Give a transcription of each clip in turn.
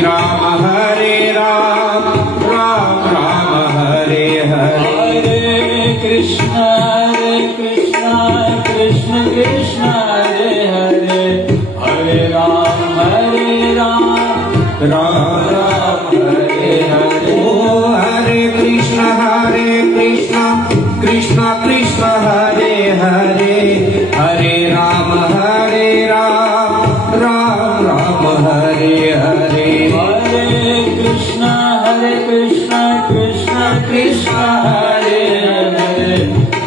राम हरे राम राम राम हरे हरे हरे कृष्ण कृष्ण कृष्ण हरे हरे हरे राम राम राम हरे हरे। ओ हरे कृष्ण कृष्ण कृष्ण हरे हरे हरे राम राम राम हरे हरे। हरे कृष्ण कृष्ण कृष्ण हरे हरे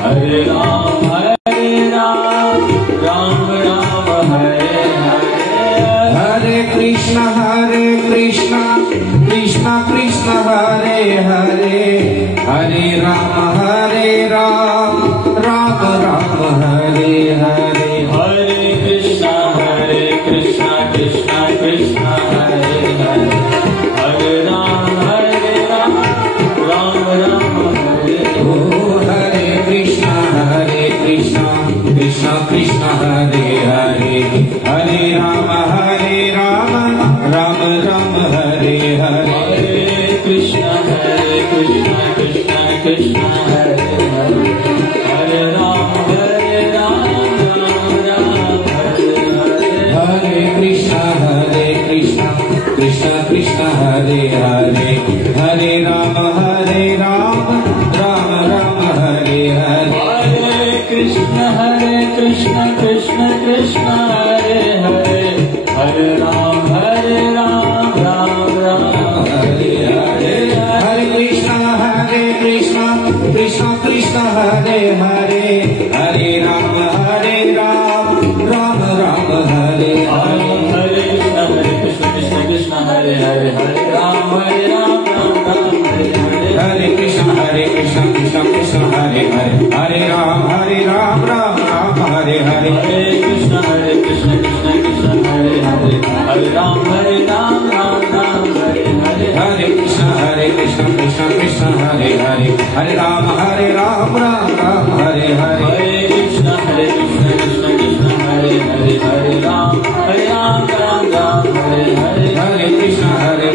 हरे राम राम राम हरे हरे। हरे कृष्ण कृष्ण कृष्ण हरे हरे हरे राम राम राम हरे हरे। हरे कृष्ण कृष्ण कृष्ण हरे हरे हरे राम राम राम हरे ओ हरे कृष्ण कृष्ण कृष्ण हरे हरे हरे राम राम राम हरे हरे। हरे कृष्ण कृष्ण कृष्ण हरे हरे हरे राम राम राम हरे हरे। हरे कृष्ण कृष्ण कृष्ण हरे हरे हरे राम राम राम हरे हरे। हरे कृष्ण कृष्ण कृष्ण हरे हरे हरे राम राम राम हरे हरे। हरे कृष्ण कृष्ण कृष्ण हरे हरे हरे राम राम राम हरे हरे। हरे कृष्ण कृष्ण हरे हरे हरे राम राम हरे हरे। हरे कृष्ण कृष्ण कृष्ण हरे हरे हरे राम राम हरे हरे। हरे कृष्ण कृष्ण कृष्ण हरे हरे हरे राम राम हरे हरे। हरे कृष्ण कृष्ण कृष्ण हरे हरे हरे राम राम हरे हरे। हरे कृष्ण कृष्ण कृष्ण हरे हरे हरे राम राम हरे हरे। हरे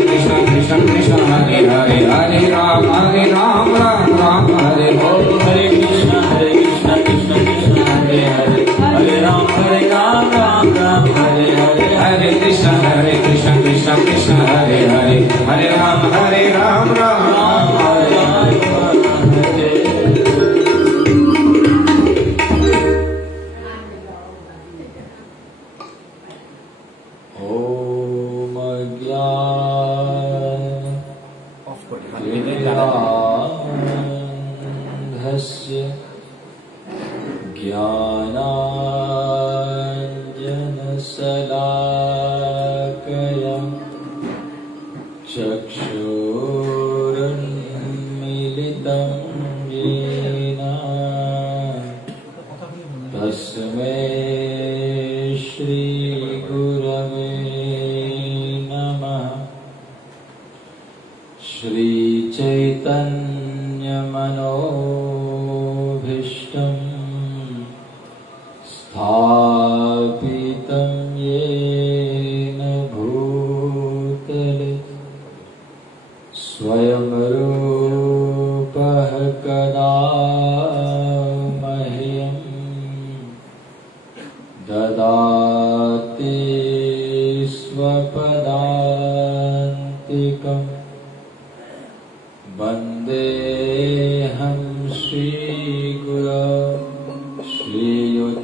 कृष्ण कृष्ण कृष्ण हरे हरे हरे राम राम हरे हरे। हरे कृष्ण कृष्ण कृष्ण हरे हरे हरे राम राम हरे हरे। हरे कृष्ण कृष्ण कृष्ण हरे हरे हरे राम राम हरे हरे। ओम ज्ञानांधस्य ज्ञानांजनशलाकया चक्षुरुन्मीलितं येन तस्मै श्रीगुरवे नमः। श्रीचैतन्यमनोभीष्टं स्थापितं येन भूतले स्वयं रूपः कदा मह्यं ददाति स्वपदान्तिकम्। वन्देऽहं श्रीगुरो श्रीयुतपदकमलम्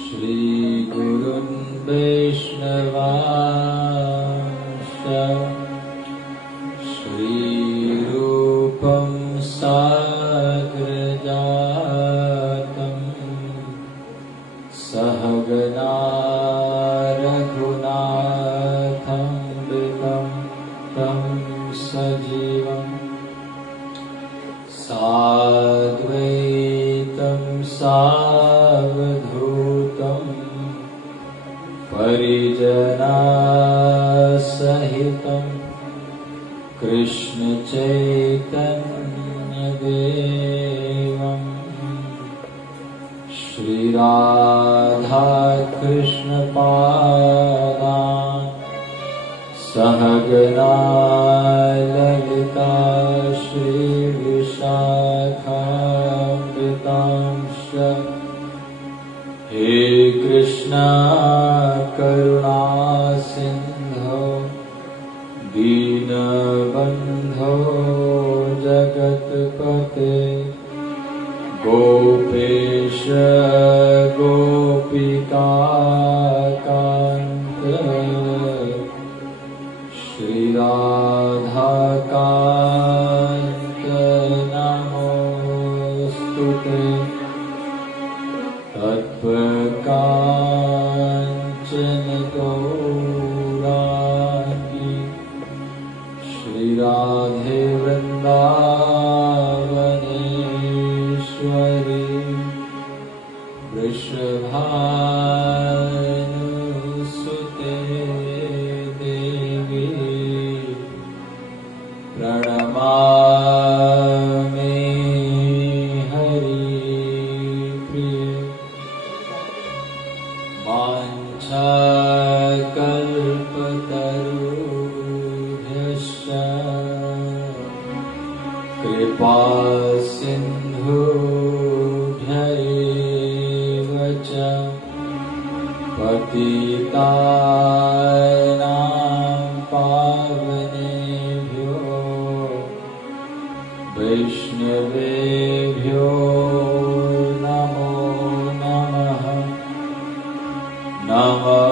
श्रीगुरुन् वैष्णवांश्च श्रीरूपं साग्रजातं सहगना रघुनाथं तं सजीवम् साद्वैतं सावधूतं परिजनसहितं कृष्ण चैतन्यदेवं श्री राधा कृष्ण पादान् सहगना ललिता श्री विशाखान्वितांश्च हे कृष्णा करुणा सिंधो दीनबन्धो जगत्पते गोपेश गोपिकान्त श्री राधाकान्त नमोस्तुते तत्त्वकाञ्चन गौराङ्गी श्री राधे वृन्दावनेश्वरी वृषभानुसुते देवी प्रणमामि हरिप्रिये वाञ्छाकल्पतरुभ्यश्च कृपा सिन्धुभ्यैव च पतितानां पावनेभ्यो वैष्णवेभ्यो नमो नमः। नमो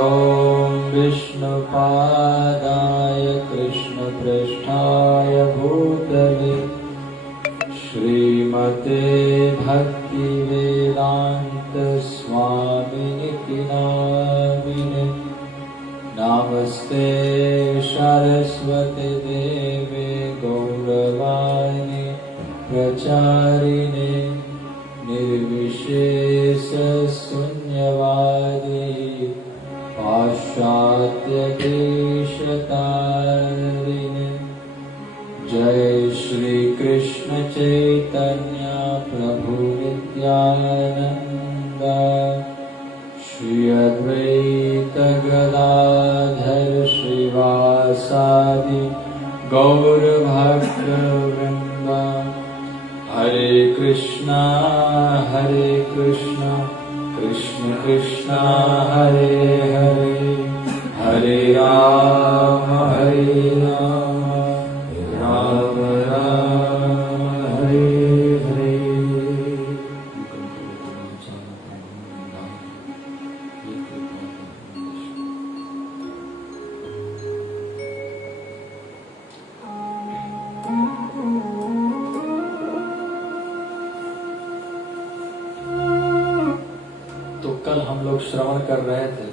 विष्णुपादाय कृष्णपृष्ठाय भूतले श्रीमते भक्तिवेदान्त स्वामिनिति नामिने नमस्ते सरस्वती देवे गौरवाणी प्रचारिणे निर्विशेष शून्यवादी पाश्चात्य देशतारिणे जय श्री कृष्ण चैतन्य प्रभु नित्यानंद श्री अद्वैत गदाधर श्रीवासादि गौर भक्तवृंद हरे कृष्णा कृष्ण कृष्ण हरे हरे हरे राम राम राम हरे हरे। तो कल हम लोग श्रवण कर रहे थे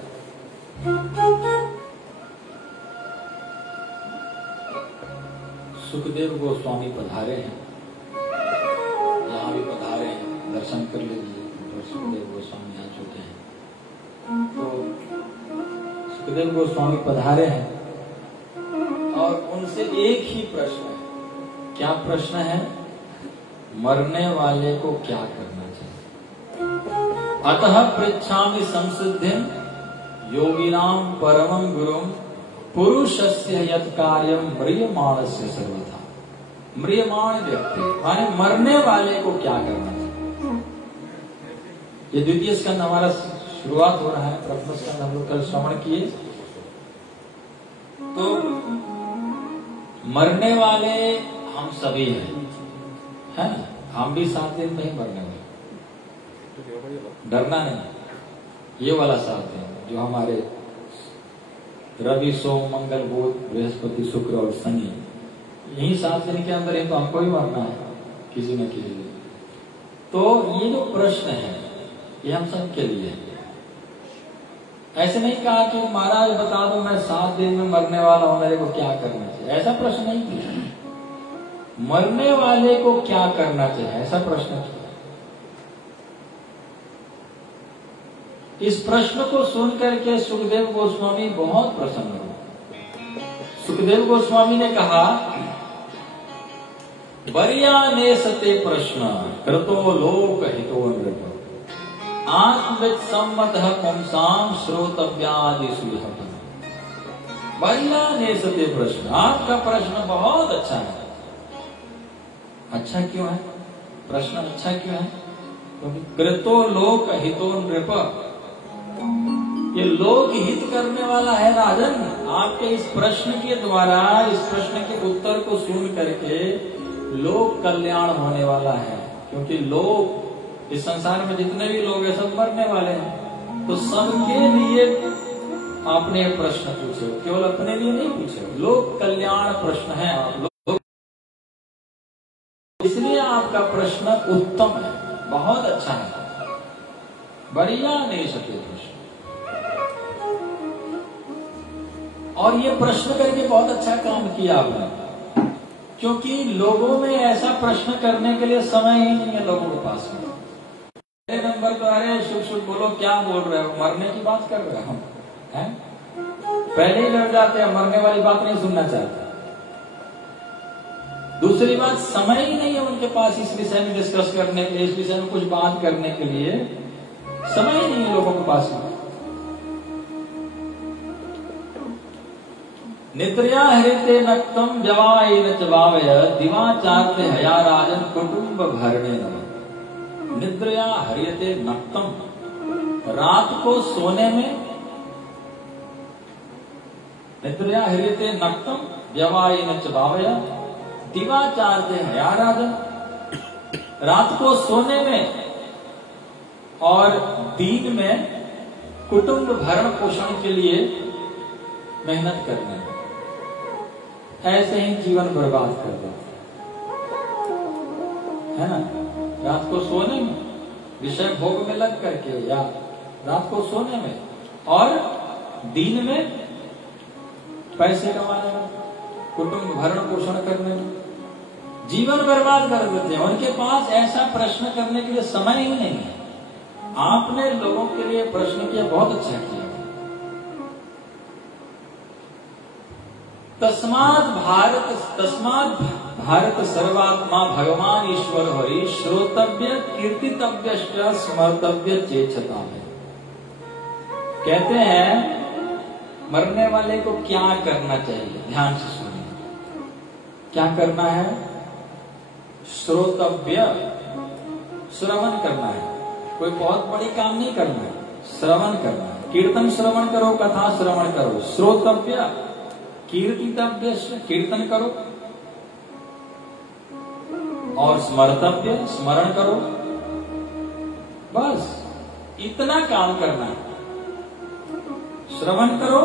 सुखदेव गोस्वामी पधारे हैं, यहाँ भी पधारे हैं, दर्शन कर लीजिए। सुखदेव गोस्वामी आ चुके हैं। तो सुखदेव गोस्वामी पधारे हैं और उनसे एक ही प्रश्न है। क्या प्रश्न है? मरने वाले को क्या करना चाहिए? अतः पृच्छामि संसिद्धिं योगिनां परमं गुरुं पुरुषस्य यत् कार्यं म्रियमाणस्य सर्वथा। म्रियमाण व्यक्ति माने मरने वाले को क्या करना चाहिए? ये द्वितीय स्कंद हमारा शुरुआत हो रहा है। प्रथम स्कंद हम लोग कल श्रवण किए। तो मरने वाले हम सभी हैं, है ना? हम भी 7 दिन में ही मरने वाले, डरना नहीं। ये वाला 7 दिन जो हमारे रवि सोम मंगल बुध बृहस्पति शुक्र और शनि, यही 7 दिन के अंदर ही तो हमको ही मरना है किसी न किसी दिन। तो ये जो प्रश्न है ये हम सब के लिए है। ऐसे नहीं कहा कि महाराज बता दो मैं 7 दिन में मरने वाला हूं, मेरे को क्या करना चाहिए, ऐसा प्रश्न नहीं किया। मरने वाले को क्या करना चाहिए ऐसा प्रश्न किया। इस प्रश्न को सुनकर के सुखदेव गोस्वामी बहुत प्रसन्न हुए। सुखदेव गोस्वामी ने कहा, बरिया ने सते प्रश्न कृतो लोक हितो नृप। आत्मविद सम्मत पुंसाम श्रोतव्यादिषु यः। बढ़िया नेसते प्रश्न, आपका प्रश्न बहुत अच्छा है। अच्छा क्यों है? प्रश्न अच्छा क्यों है? क्योंकि कृतो लोक हितो नृप, ये लोक हित करने वाला है राजन। आपके इस प्रश्न के द्वारा, इस प्रश्न के उत्तर को सुन करके लोक कल्याण होने वाला है। क्योंकि लोग, इस संसार में जितने भी लोग हैं सब मरने वाले हैं, तो सबके लिए आपने प्रश्न पूछे, केवल अपने लिए नहीं पूछे, लोक कल्याण प्रश्न है। आप लोग, इसलिए आपका प्रश्न उत्तम है, बहुत अच्छा है, बढ़िया नहीं सके प्रश्न। और ये प्रश्न करके बहुत अच्छा काम किया आपने, क्योंकि लोगों में ऐसा प्रश्न करने के लिए समय ही नहीं है लोगों के पास में। नंबर तो अरे शुभ शुभ बोलो, क्या बोल रहे हो, मरने की बात कर रहे हो हैं? पहले ही लड़ जाते हैं, मरने वाली बात नहीं सुनना चाहते। दूसरी बात, समय ही नहीं है उनके पास इस विषय में डिस्कस करने के लिए, इस विषय में कुछ बात करने के लिए समय ही नहीं है लोगों के पास में। निद्रया हृते नक्तम जवायेन च भावय दिवाचार्ते हया राजन कुटुंब भरणे नमः। निद्रया हृते नक्तम, रात को सोने में, निद्रया हृते नक्तम जवायेन च भावय दिवाचार्ते हया राजन, रात को सोने में और दिन में कुटुंब भरण पोषण के लिए मेहनत करने में, ऐसे ही जीवन बर्बाद कर देते है ना। रात को सोने में, विषय भोग में लग करके, या रात को सोने में और दिन में पैसे कमाने में, कुटुंब भरण पोषण करने में जीवन बर्बाद कर देते हैं। उनके पास ऐसा प्रश्न करने के लिए समय ही नहीं है। आपने लोगों के लिए प्रश्न किया, बहुत अच्छा किया। तस्मात् भारत सर्वात्मा भगवान ईश्वर हरि श्रोतव्य कीर्तितव्य स्मर्तव्य चेतता है। कहते हैं मरने वाले को क्या करना चाहिए, ध्यान से सुनिए। क्या करना है? श्रोतव्य, श्रवण करना है। कोई बहुत बड़ी काम नहीं करना है, श्रवण करना है। कीर्तन श्रवण करो, कथा श्रवण करो। श्रोतव्य कीर्तितव्य, कीर्तन करो। और स्मर्तव्य, स्मरण करो। बस इतना काम करना है। श्रवण करो,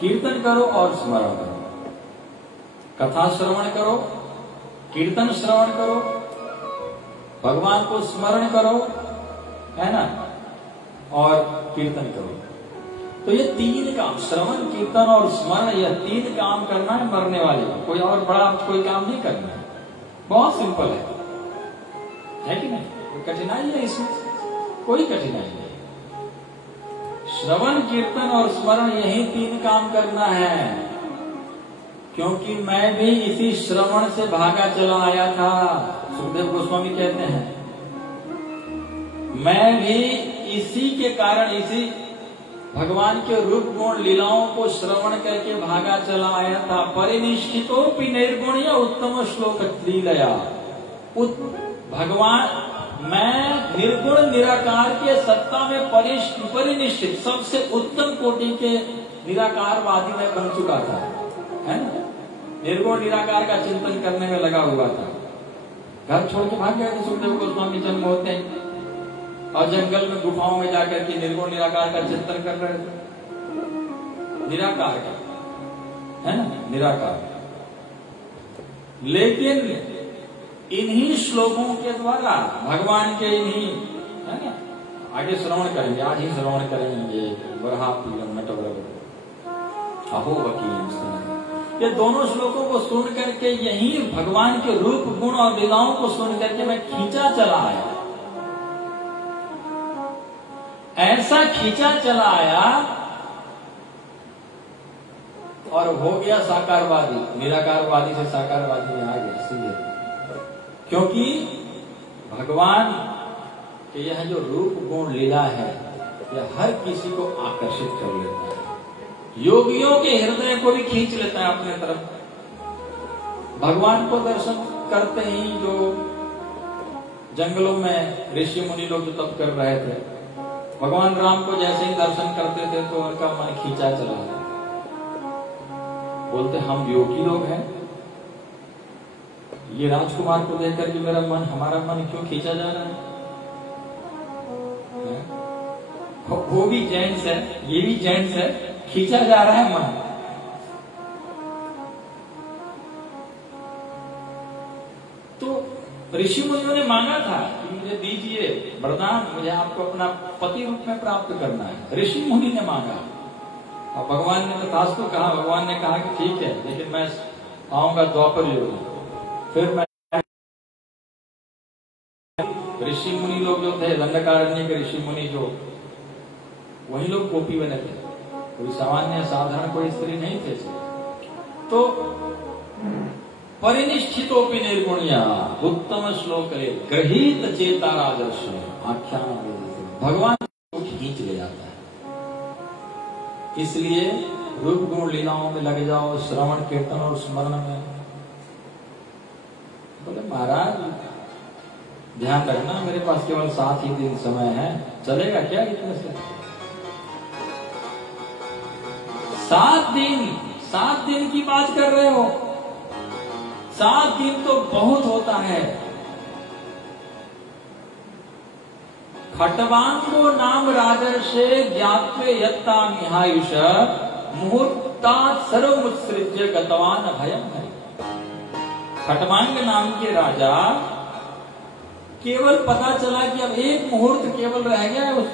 कीर्तन करो और स्मरण करो। कथा श्रवण करो, कीर्तन श्रवण करो, भगवान को स्मरण करो, है ना, और कीर्तन करो। तो ये तीन काम, श्रवण, कीर्तन और स्मरण, यह तीन काम करना है मरने वाले को। कोई और बड़ा कोई काम नहीं करना है। बहुत सिंपल है कि नहीं? कोई कठिनाई है इसमें? कोई कठिनाई नहीं। श्रवण, कीर्तन और स्मरण, यही तीन काम करना है। क्योंकि मैं भी इसी श्रवण से भागा चला आया था। सुखदेव गोस्वामी कहते हैं मैं भी इसी के कारण, इसी भगवान के रूप गुण लीलाओं को श्रवण करके भागा चला आया था। परिनिष्ठितोपि निर्गुण या उत्तम श्लोक लीलया। भगवान, मैं निर्गुण निराकार के सत्ता में परिनिष्ठित, सबसे उत्तम कोटि के निराकारवादी में बन चुका था, है ना। निर्गुण निराकार का चिंतन करने में लगा हुआ था। घर छोड़ के भाग गए थे सुखदेव गोस्वामी जन्म होते हैं, और जंगल में गुफाओं में जाकर के निर्गुण निराकार का चिंतन कर रहे थे। निराकार का, है ना, निराकार। लेकिन इन्हीं श्लोकों के द्वारा भगवान के इन्हीं, है ना, आगे श्रवण करेंगे, आज ही श्रवण करेंगे। वरहा पीलम नटवर अहो वकील, ये दोनों श्लोकों को सुन करके, यही भगवान के रूप गुण और लीलाओं को सुन करके मैं खींचा चला आया। ऐसा खींचा चला आया और हो गया साकारवादी। निराकारवादी से साकारवादी में आ गया सीधे। क्योंकि भगवान कि यह जो रूप गुण लीला है यह हर किसी को आकर्षित कर लेता है, योगियों के हृदय को भी खींच लेता है अपने तरफ। भगवान को दर्शन करते ही जो जंगलों में ऋषि मुनि लोग जो तप कर रहे थे, भगवान राम को जैसे ही दर्शन करते थे तो उनका मन खींचा चला गया। बोलते हम योगी लोग हैं, ये राजकुमार को देखकर कि हमारा मन क्यों खींचा जा रहा है? वो भी जेंट्स है, ये भी जेंट्स है, खींचा जा रहा है मन। तो ऋषि मुनियों ने मांगा था कि मुझे दीजिए वरदान, मुझे आपको अपना पति रूप में प्राप्त करना है। ऋषि मुनि ने मांगा और भगवान ने तथास्तु कहा। भगवान ने कहा कि ठीक है, लेकिन मैं आऊंगा द्वापर युग में, फिर मैं ऋषि मुनि लोग जो थे, दंडकारण्य के ऋषि मुनि जो, वही लोग गोपी बने थे, कोई सामान्य साधारण कोई स्त्री नहीं थे। तो परिनिष्ठितोपि निर्गुण्या उत्तम श्लोक गृहीत चेता राजर्ष आख्यान भगवान को खींच ले जाता है। इसलिए रूप गुण लीलाओं में लग जाओ, श्रवण कीर्तन और स्मरण में। बोले महाराज ध्यान रखना, मेरे पास केवल 7 ही दिन समय है, चलेगा क्या इतने से? 7 दिन की बात कर रहे हो? 7 दिन तो बहुत होता है। खट्वांगो नाम राजर्षे ज्ञात्वे यत्ता निहायुष मुहूर्तात् सर्वमुत्सृज्य गतवान भयं हरि। खट्वांग नाम के राजा केवल पता चला कि अब एक मुहूर्त केवल रह गया है उस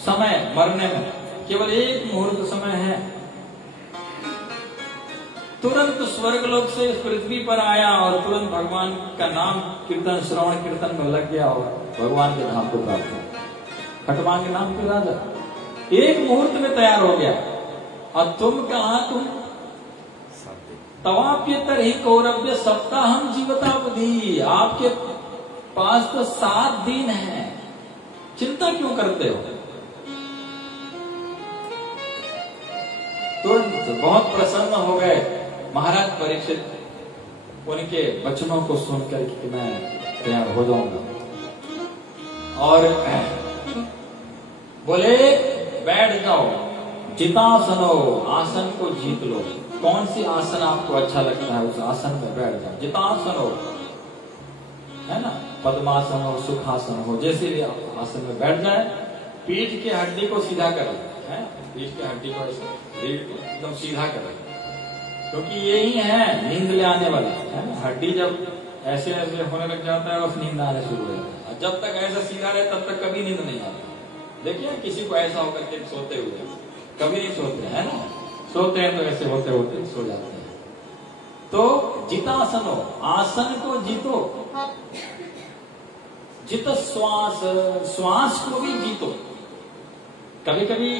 समय मरने में, केवल एक मुहूर्त समय है। तुरंत स्वर्गलोक से पृथ्वी पर आया और तुरंत भगवान का नाम कीर्तन श्रवण कीर्तन में लग गया और भगवान के धाम को प्राप्त किया। खट्वांग नाम के राजा एक मुहूर्त में तैयार हो गया। और तुम कहा, तुम तवाप्यतर ही कौरव्य सप्ताहम जीवतावधि, आपके पास तो 7 दिन है, चिंता क्यों करते हो? तुरंत बहुत प्रसन्न हो गए महाराज परीक्षित, उनके वचनों को सुनकर कि मैं तैयार हो जाऊंगा। और बोले बैठ जाओ, जितासनो, आसन को जीत लो। कौन सी आसन आपको अच्छा लगता है उस आसन में बैठ जाओ। जितासनो है ना, पद्मासन हो, सुखासन हो, जैसे भी आप आसन में बैठ जाए, पीठ की हड्डी को सीधा कर है, पीठ की हड्डी को रीढ़ को एकदम सीधा कर, क्योंकि यही है नींद ले आने वाली है ना। हड्डी जब ऐसे ऐसे होने लग जाता है, बस नींद आने शुरू हो जाता है। जब तक ऐसा सीधा रहे तब तक कभी नींद नहीं आती। देखिए किसी को ऐसा होकर के सोते हुए कभी नहीं सोते है ना, सोते हैं तो ऐसे होते होते सो जाते हैं। तो जितासनो, आसन को जीतो, जित श्वास, श्वास को भी जीतो। कभी कभी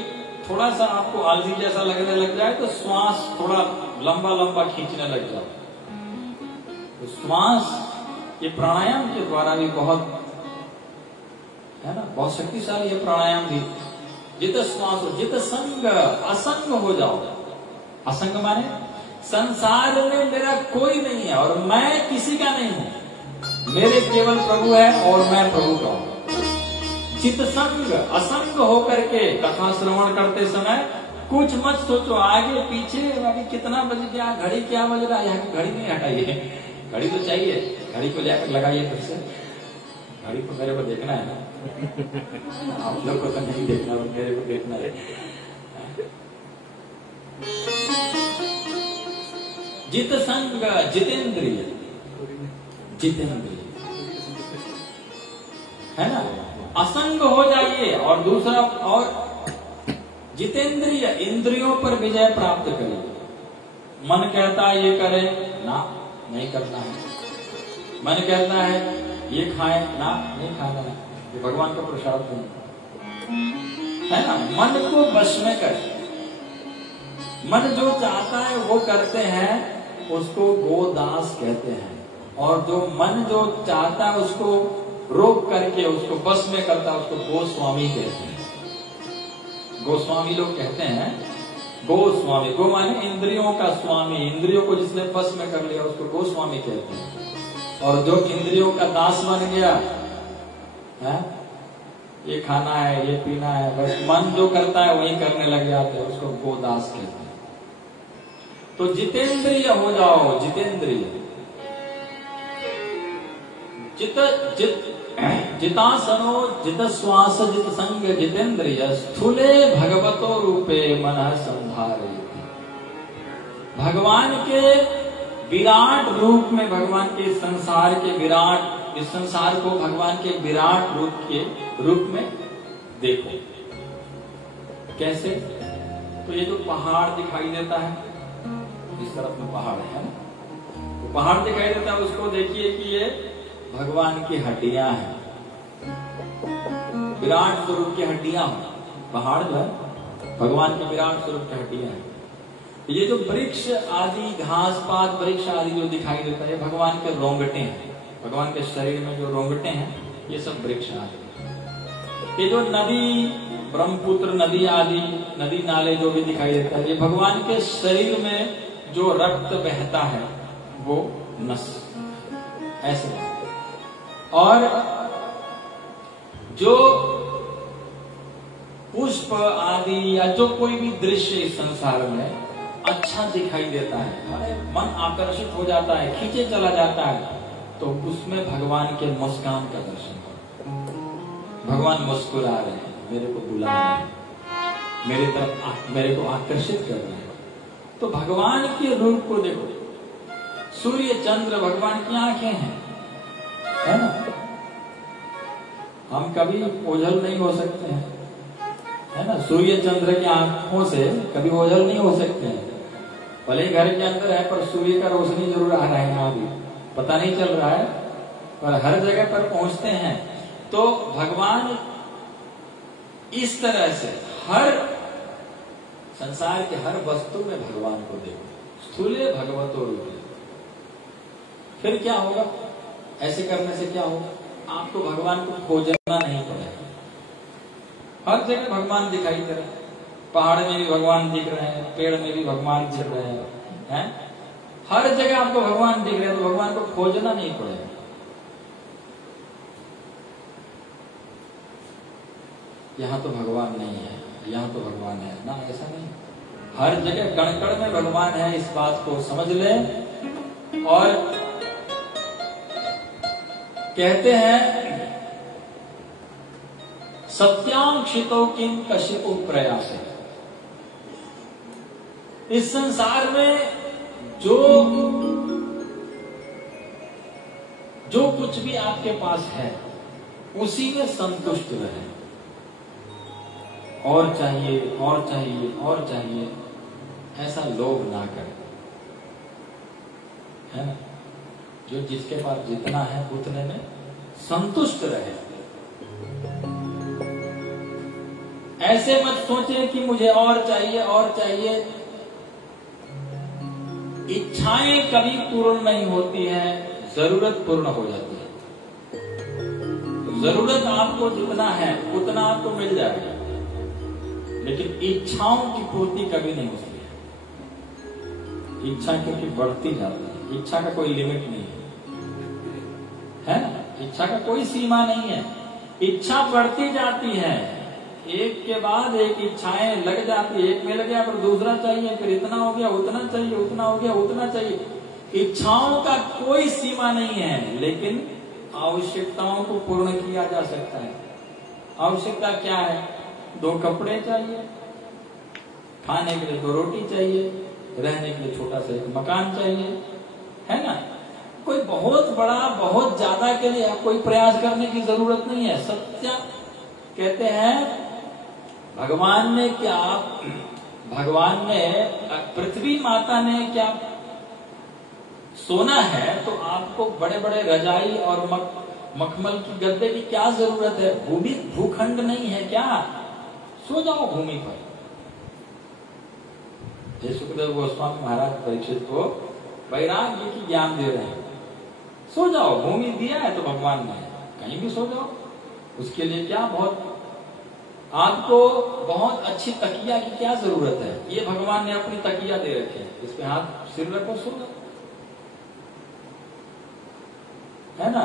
थोड़ा सा आपको आलसी जैसा लगने लग जाए तो श्वास थोड़ा लंबा लंबा खींचने लग जाओ। तो श्वास ये प्राणायाम के द्वारा भी बहुत है ना, बहुत शक्तिशाली है प्राणायाम भी। जित श्वास हो, जित संग, असंग हो जाओ। असंग माने संसार में मेरा कोई नहीं है और मैं किसी का नहीं हूं, मेरे केवल प्रभु है और मैं प्रभु का हूं। चित संग, असंग होकर के कथा श्रवण करते समय कुछ मत सोचो आगे पीछे, अभी कितना बज गया, घड़ी क्या बज रहा है, यहाँ की घड़ी नहीं हटाइए, घड़ी तो चाहिए, घड़ी को जाकर लगाइए फिर से। घड़ी को मेरे को देखना है ना, आप लोग को तो नहीं देखना, मेरे को देखना है। जित संग, जितेंद्रिय, जितेंद्रिय है ना, असंग हो जाइए। और दूसरा, और जितेंद्रिय, इंद्रियों पर विजय प्राप्त करिए। मन कहता है ये करें ना, नहीं करना है। मन कहता है ये खाएं ना, नहीं खाना है, ये भगवान का प्रसाद नहीं है ना। मन को वश में करें, मन जो चाहता है वो करते हैं, उसको गोदास कहते हैं। और जो मन जो चाहता है उसको रोक करके उसको बस में करता है, उसको गोस्वामी कहते हैं। गोस्वामी लोग कहते हैं, गोस्वामी, गो माने इंद्रियों का स्वामी, इंद्रियों को जिसने बस में कर लिया उसको गोस्वामी कहते हैं। और जो इंद्रियों का दास बन गया है, ये खाना है, ये पीना है, बस मन जो करता है वही करने लग जाते हैं, उसको गोदास कहते हैं। तो जितेंद्रिय हो जाओ, जितेंद्रिय, जितासनो जित श्वास जित संग जितेंद्रिय स्थूले भगवतो रूपे मन संधारे। भगवान के विराट रूप में, भगवान के संसार के विराट, इस संसार को भगवान के विराट रूप में देखो। कैसे? तो ये जो पहाड़ दिखाई देता है, इस तरफ में पहाड़ है ना, तो पहाड़ दिखाई देता है, उसको देखिए कि ये भगवान की हड्डियां हैं, विराट स्वरूप की हड्डियां। पहाड़ जो है भगवान के विराट स्वरूप की हड्डियां हैं। ये जो वृक्ष आदि, घास पात वृक्ष आदि जो दिखाई देता है, भगवान के रोंगटे हैं, भगवान के शरीर में जो रोंगटे हैं, ये सब वृक्ष आदि। ये जो नदी, ब्रह्मपुत्र नदी आदि, नदी नाले जो भी दिखाई देता है, ये भगवान के शरीर में जो रक्त बहता है वो नस, ऐसे। और जो पुष्प आदि या जो कोई भी दृश्य इस संसार में अच्छा दिखाई देता है, मन आकर्षित हो जाता है, खींचे चला जाता है, तो उसमें भगवान के मुस्कान का दर्शन करो। भगवान मुस्कुरा रहे हैं, मेरे को बुला रहे हैं, मेरे तरफ मेरे को आकर्षित कर रहे हैं। तो भगवान के रूप को देखो। सूर्य चंद्र भगवान की आंखें हैं, है ना। हम कभी ओझल नहीं हो सकते हैं, है ना। सूर्य चंद्र की आंखों से कभी ओझल नहीं हो सकते हैं। भले ही घर के अंदर है पर सूर्य का रोशनी जरूर आ रहा है, यहाँ भी पता नहीं चल रहा है, पर हर जगह पर पहुंचते हैं। तो भगवान इस तरह से हर संसार के हर वस्तु में भगवान को देखो। स्थूले भगवतो रूपे। फिर क्या होगा? ऐसे करने से क्या होगा? आपको भगवान को खोजना नहीं पड़ेगा। हर जगह भगवान दिखाई दे रहे हैं, पहाड़ में भी भगवान दिख रहे हैं, पेड़ में भी भगवान दिख रहे हैं, हर जगह आपको भगवान दिख रहे हैं, तो भगवान को खोजना नहीं पड़ेगा। यहाँ तो भगवान नहीं है, यहाँ तो भगवान है ना, ऐसा नहीं। हर जगह कण कण में भगवान है, इस बात को समझ ले। और कहते हैं सत्यांक्षितो किम कशिपु प्रयास। इस संसार में जो कुछ भी आपके पास है उसी में संतुष्ट रहे। और चाहिए और चाहिए और चाहिए, ऐसा लोभ ना करें, है ना। जो जिसके पास जितना है उतने में संतुष्ट रहे। ऐसे मत सोचे कि मुझे और चाहिए और चाहिए। इच्छाएं कभी पूर्ण नहीं होती हैं, जरूरत पूर्ण हो जाती है। जरूरत आपको जितना है उतना आपको मिल जाएगा, लेकिन इच्छाओं की पूर्ति कभी नहीं होती है। इच्छा क्योंकि बढ़ती जाती है, इच्छा का कोई लिमिट नहीं है ना। इच्छा का कोई सीमा नहीं है, इच्छा बढ़ती जाती है, एक के बाद एक इच्छाएं लग जाती है। एक में लग गया फिर दूसरा चाहिए, फिर इतना हो गया उतना चाहिए, उतना हो गया उतना चाहिए। इच्छाओं का कोई सीमा नहीं है, लेकिन आवश्यकताओं को पूर्ण किया जा सकता है। आवश्यकता क्या है? 2 कपड़े चाहिए, खाने के लिए 2 रोटी चाहिए, रहने के लिए छोटा सा एक मकान चाहिए, है ना। कोई बहुत बड़ा बहुत ज्यादा के लिए कोई प्रयास करने की जरूरत नहीं है। सत्य कहते हैं भगवान ने क्या, भगवान ने पृथ्वी माता ने क्या सोना है, तो आपको बड़े बड़े रजाई और मखमल की गद्दे की क्या जरूरत है? भूमि भूखंड नहीं है क्या? सो जाओ भूमि पर। जय सुखदेव गोस्वामी महाराज परीक्षित को वैराग्य की ज्ञान दे रहे हैं। सो जाओ, भूमि दिया है तो भगवान ने, कहीं भी सो जाओ। उसके लिए क्या, बहुत आपको बहुत अच्छी तकिया की क्या जरूरत है? ये भगवान ने अपनी तकिया दे रखे हैं, इस पे हाथ सिर रखो, सो जाओ, है ना।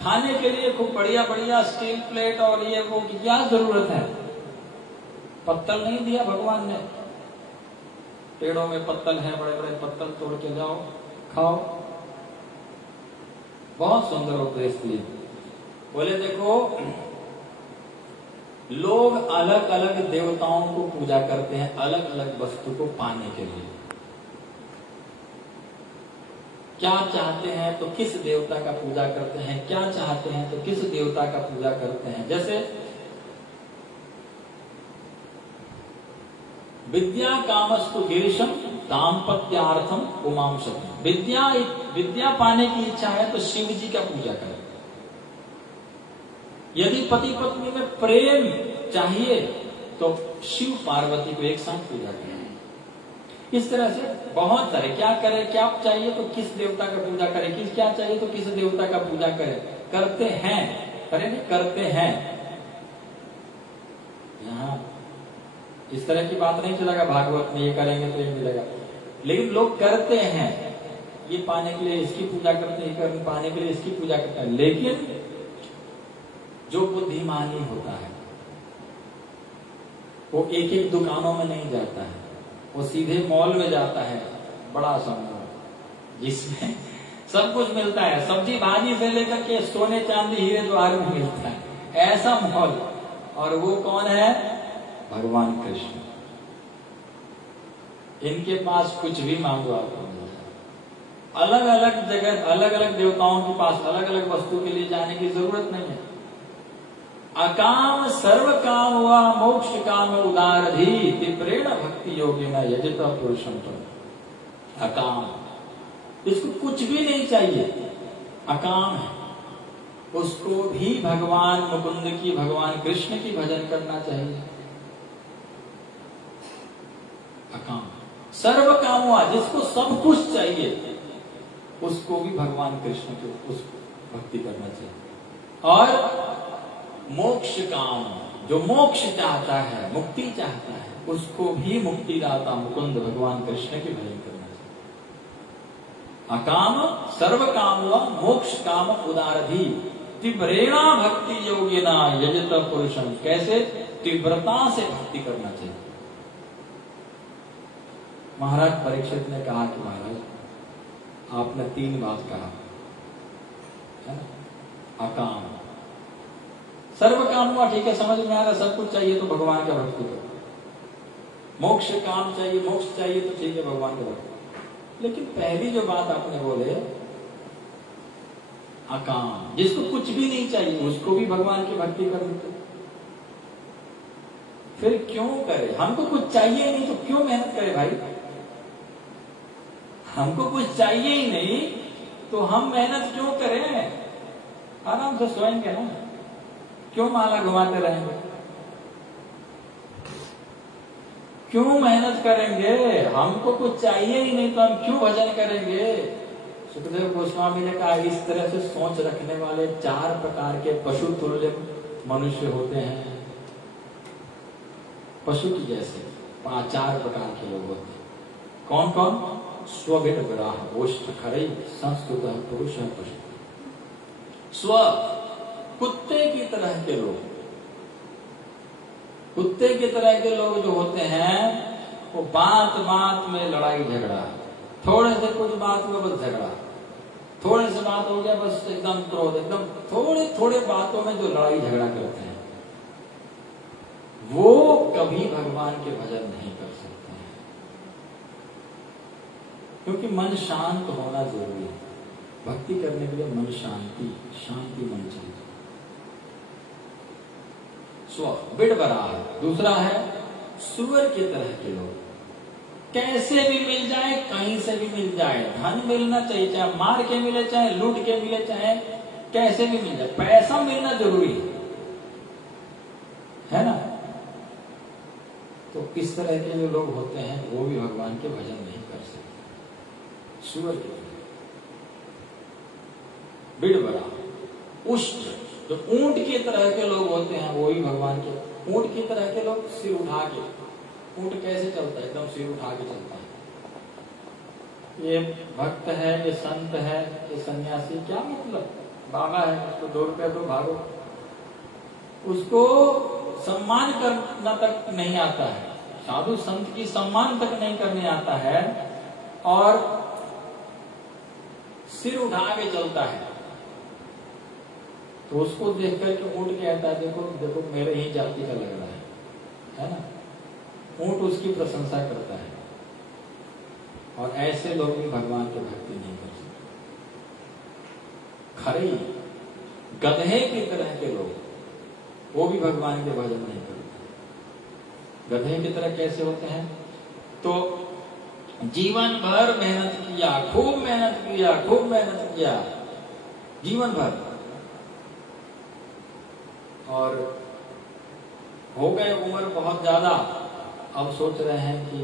खाने के लिए खूब बढ़िया बढ़िया स्टील प्लेट और ये वो की क्या जरूरत है? पत्तल नहीं दिया भगवान ने, पेड़ों में पत्तल है, बड़े बड़े पत्तल तोड़ के जाओ, खाओ, बहुत सुंदर उपदेश दिए। बोले देखो, लोग अलग अलग देवताओं को पूजा करते हैं अलग अलग वस्तु को पाने के लिए। क्या चाहते हैं तो किस देवता का पूजा करते हैं, क्या चाहते हैं तो किस देवता का पूजा करते हैं। जैसे विद्या कामस्तु गिरिशम दाम्पत्यार्थम उमांशम। विद्या पाने की इच्छा है तो शिव जी का पूजा करें। यदि पति पत्नी में प्रेम चाहिए तो शिव पार्वती को एक साथ पूजा करें। इस तरह से बहुत सारे, क्या करें, क्या चाहिए तो किस देवता का पूजा करें, किस क्या चाहिए तो किस देवता का पूजा करें, करते हैं, करें करते हैं। यहाँ इस तरह की बात नहीं चलेगा भागवत में ये करेंगे तो ये मिलेगा, लेकिन लोग करते हैं, ये पाने के लिए इसकी पूजा करते हैं, ये पाने के लिए इसकी पूजा करते हैं। लेकिन जो बुद्धिमानी होता है वो एक एक दुकानों में नहीं जाता है, वो सीधे मॉल में जाता है, बड़ा सा मॉल जिसमें सब कुछ मिलता है, सब्जी भाजी से लेकर के सोने चांदी हीरे जवाहर में मिलता है, ऐसा मॉल। और वो कौन है? भगवान कृष्ण। इनके पास कुछ भी मांगो आपको मिल जाए। अलग अलग जगह अलग अलग देवताओं के पास अलग अलग वस्तु के लिए जाने की जरूरत नहीं है। अकाम सर्व काम व मोक्ष काम उदारधी तीव्रेण भक्ति योगी न यजता पुरुषम। अकाम, इसको कुछ भी नहीं चाहिए, अकाम है, उसको भी भगवान मुकुंद की, भगवान कृष्ण की भजन करना चाहिए। अकाम सर्व काम हुआ, जिसको सब कुछ चाहिए उसको भी भगवान कृष्ण की उसको भक्ति करना चाहिए। और मोक्ष काम, जो मोक्ष चाहता है, मुक्ति चाहता है, उसको भी मुक्तिदाता मुकुंद भगवान कृष्ण की भजन करना चाहिए। अकाम सर्व काम हुआ मोक्ष काम उदारधी तीव्रेणा भक्ति योगिना यजत पुरुषम। कैसे? तीव्रता से भक्ति करना चाहिए। महाराज परीक्षित ने कहा कि महाराज आपने 3 बात कहा है ना, अकाम सर्व काम हुआ, ठीक है, समझ में आ रहा, सब कुछ चाहिए तो भगवान का भक्ति करो। मोक्ष काम चाहिए, मोक्ष चाहिए तो ठीक है, भगवान का भक्ति। लेकिन पहली जो बात आपने बोले अकाम, जिसको कुछ भी नहीं चाहिए उसको भी भगवान की भक्ति कर देते, फिर क्यों करे? हमको कुछ चाहिए नहीं तो क्यों मेहनत करे भाई? हमको कुछ चाहिए ही नहीं तो हम मेहनत क्यों करें? आराम से सोएंगे ना, क्यों माला घुमाते रहेंगे? क्यों मेहनत करेंगे? हमको कुछ चाहिए ही नहीं तो हम क्यों भजन करेंगे? सुखदेव गोस्वामी ने कहा इस तरह से सोच रखने वाले 4 प्रकार के पशु तुल्य मनुष्य होते हैं। पशु की जैसे 4 प्रकार के लोग होते हैं। कौन कौन? स्वभिट ग्राह ओष्ठ खरई संस्कृत पुरुष है पशु। स्व, कुत्ते की तरह के लोग, कुत्ते की तरह के लोग जो होते हैं वो बात बात में लड़ाई झगड़ा, थोड़े से कुछ बात में बस झगड़ा, थोड़े से बात हो गया बस एकदम क्रोध, एकदम थोड़े थोड़े बातों में जो लड़ाई झगड़ा करते हैं वो कभी भगवान के भजन नहीं कर सकते हैं, क्योंकि मन शांत होना जरूरी है। भक्ति करने के लिए मन शांति मन चाहिए। स्व बिड़बड़ा। दूसरा है सुअर की तरह के लोग, कैसे भी मिल जाए, कहीं से भी मिल जाए, धन मिलना चाहिए, चाहे मार के मिले, चाहे लूट के मिले, चाहे कैसे भी मिल जाए, पैसा मिलना जरूरी है ना। तो इस तरह के जो लोग होते हैं वो भी भगवान के भजन नहीं कर सकते। सुअर के बिड़बड़ा। उष्ट, जो ऊंट की तरह के लोग होते हैं वो भी भगवान के, ऊंट की तरह के लोग सिर उठा के, ऊंट कैसे चलता है, एकदम सिर उठा के चलता है। ये भक्त है, ये संत है, ये सन्यासी, क्या मतलब, बाबा है, उसको 2 रुपए दो भागो, उसको सम्मान करना तक नहीं आता है, साधु संत की सम्मान तक नहीं करने आता है, और सिर उठा के चलता है। तो उसको देख करके ऊंट कहता है, देखो देखो मेरे ही जाति का लग रहा है ना। ऊंट उसकी प्रशंसा करता है। और ऐसे लोग भी भगवान की भक्ति नहीं कर सकते। खरे गधे की तरह के लोग, वो भी भगवान के भजन नहीं करते। गधे की तरह कैसे होते हैं? तो जीवन भर मेहनत किया, खूब मेहनत किया, खूब मेहनत किया जीवन भर, और हो गए उम्र बहुत ज्यादा, अब सोच रहे हैं कि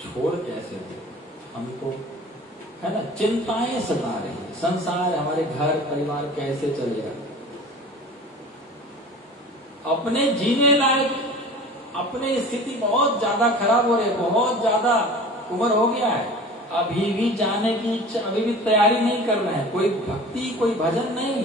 छोड़ कैसे दे, हमको है ना, चिंताएं सता रही है, संसार, हमारे घर परिवार कैसे चलेगा, अपने जीने लायक, अपनी स्थिति बहुत ज्यादा खराब हो रही है, बहुत ज्यादा उम्र हो गया है, अभी भी जाने की इच्छा, अभी भी तैयारी नहीं कर रहे हैं, कोई भक्ति कोई भजन नहीं।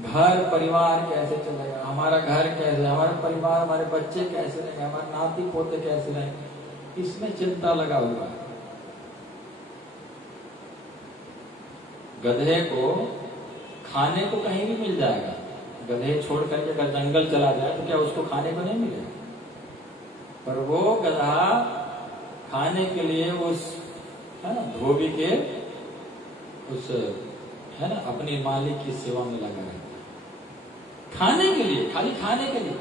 घर परिवार कैसे चलेगा, हमारा घर कैसे, हमारा परिवार, हमारे बच्चे कैसे रहेंगे, हमारे नाती पोते कैसे रहेंगे, इसमें चिंता लगा हुआ है। गधे को खाने को कहीं भी मिल जाएगा, गधे छोड़ करके अगर जंगल चला जाए तो क्या उसको खाने को नहीं मिलेगा? पर वो गधा खाने के लिए उस, है ना, धोबी के उस, है ना, अपने मालिक की सेवा में लगा रहता है, खाने के लिए, खाली खाने के लिए,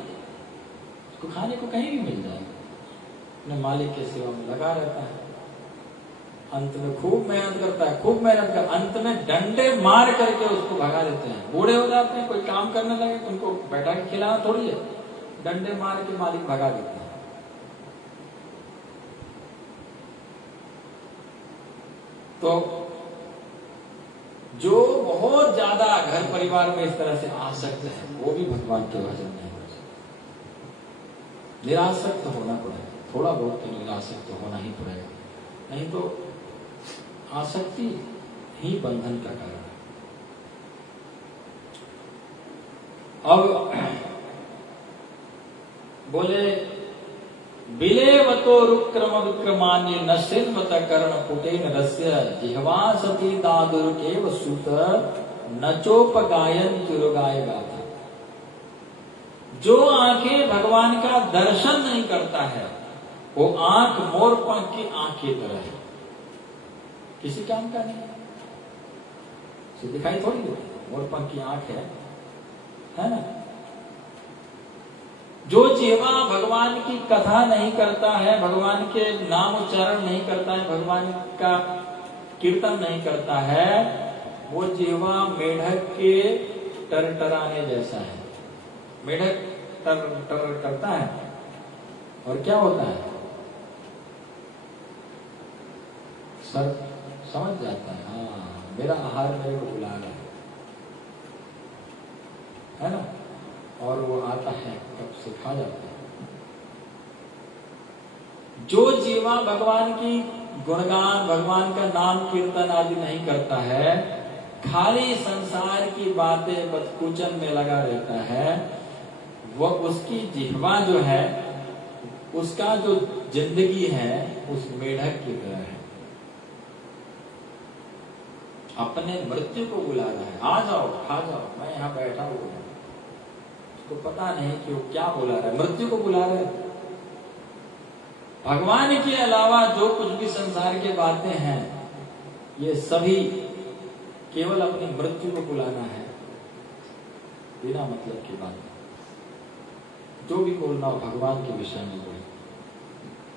उसको खाने को कहीं भी मिल जाएगा, अपने मालिक की सेवा में लगा रहता है। अंत में खूब मेहनत करता है, खूब मेहनत कर, अंत में डंडे मार करके उसको भगा देते हैं। बूढ़े हो जाते हैं, कोई काम करने लगे तो उनको बैठा के खिलाना थोड़ी है, डंडे मार के मालिक भगा देते हैं। तो जो बहुत ज्यादा घर परिवार में इस तरह से आसक्त है, वो भी भगवान के भजन नहीं कर सकते। निरासक्त होना पड़ेगा, थोड़ा बहुत तो निरासक्त होना ही पड़ेगा, नहीं तो आसक्ति ही बंधन का कारण है। अब बोले बिलेवतो रुक्रम विक्रमान्य न सिन्वत कर्ण पुटेन रस्य जिह्वा सती दादुर्केव सुत नचोप गायन तुरुगाय गाथा। जो आंखें भगवान का दर्शन नहीं करता है, वो आंख मोरपंख की आंख की तरह है, किसी काम का नहीं, दिखाई थोड़ी देती, मोरपंख की आंख है ना। जो जीवा भगवान की कथा नहीं करता है, भगवान के नाम उच्चारण नहीं करता है, भगवान का कीर्तन नहीं करता है, वो जीवा मेढक के टरटराने जैसा है। मेढक टर टर करता है और क्या होता है, सर समझ जाता है, हाँ मेरा आहार मेरे को बुला रहा है ना, और वो आता है कब से खा जाता है। जो जीवा भगवान की गुणगान, भगवान का नाम कीर्तन आदि नहीं करता है, खाली संसार की बातें बदकुचन में लगा रहता है, वो उसकी जिह्वा जो है, उसका जो जिंदगी है उस मेढक की तरह है, अपने मृत्यु को बुला रहा है, आ जाओ खा जाओ, मैं यहाँ बैठा हुआ हूं। उसको पता नहीं कि वो क्या बुला रहा है, मृत्यु को बुला रहा है। भगवान के अलावा जो कुछ भी संसार की बातें हैं, ये सभी केवल अपनी मृत्यु को बुलाना है, बिना मतलब की बात। जो भी बोलना हो भगवान के विषय में बोले,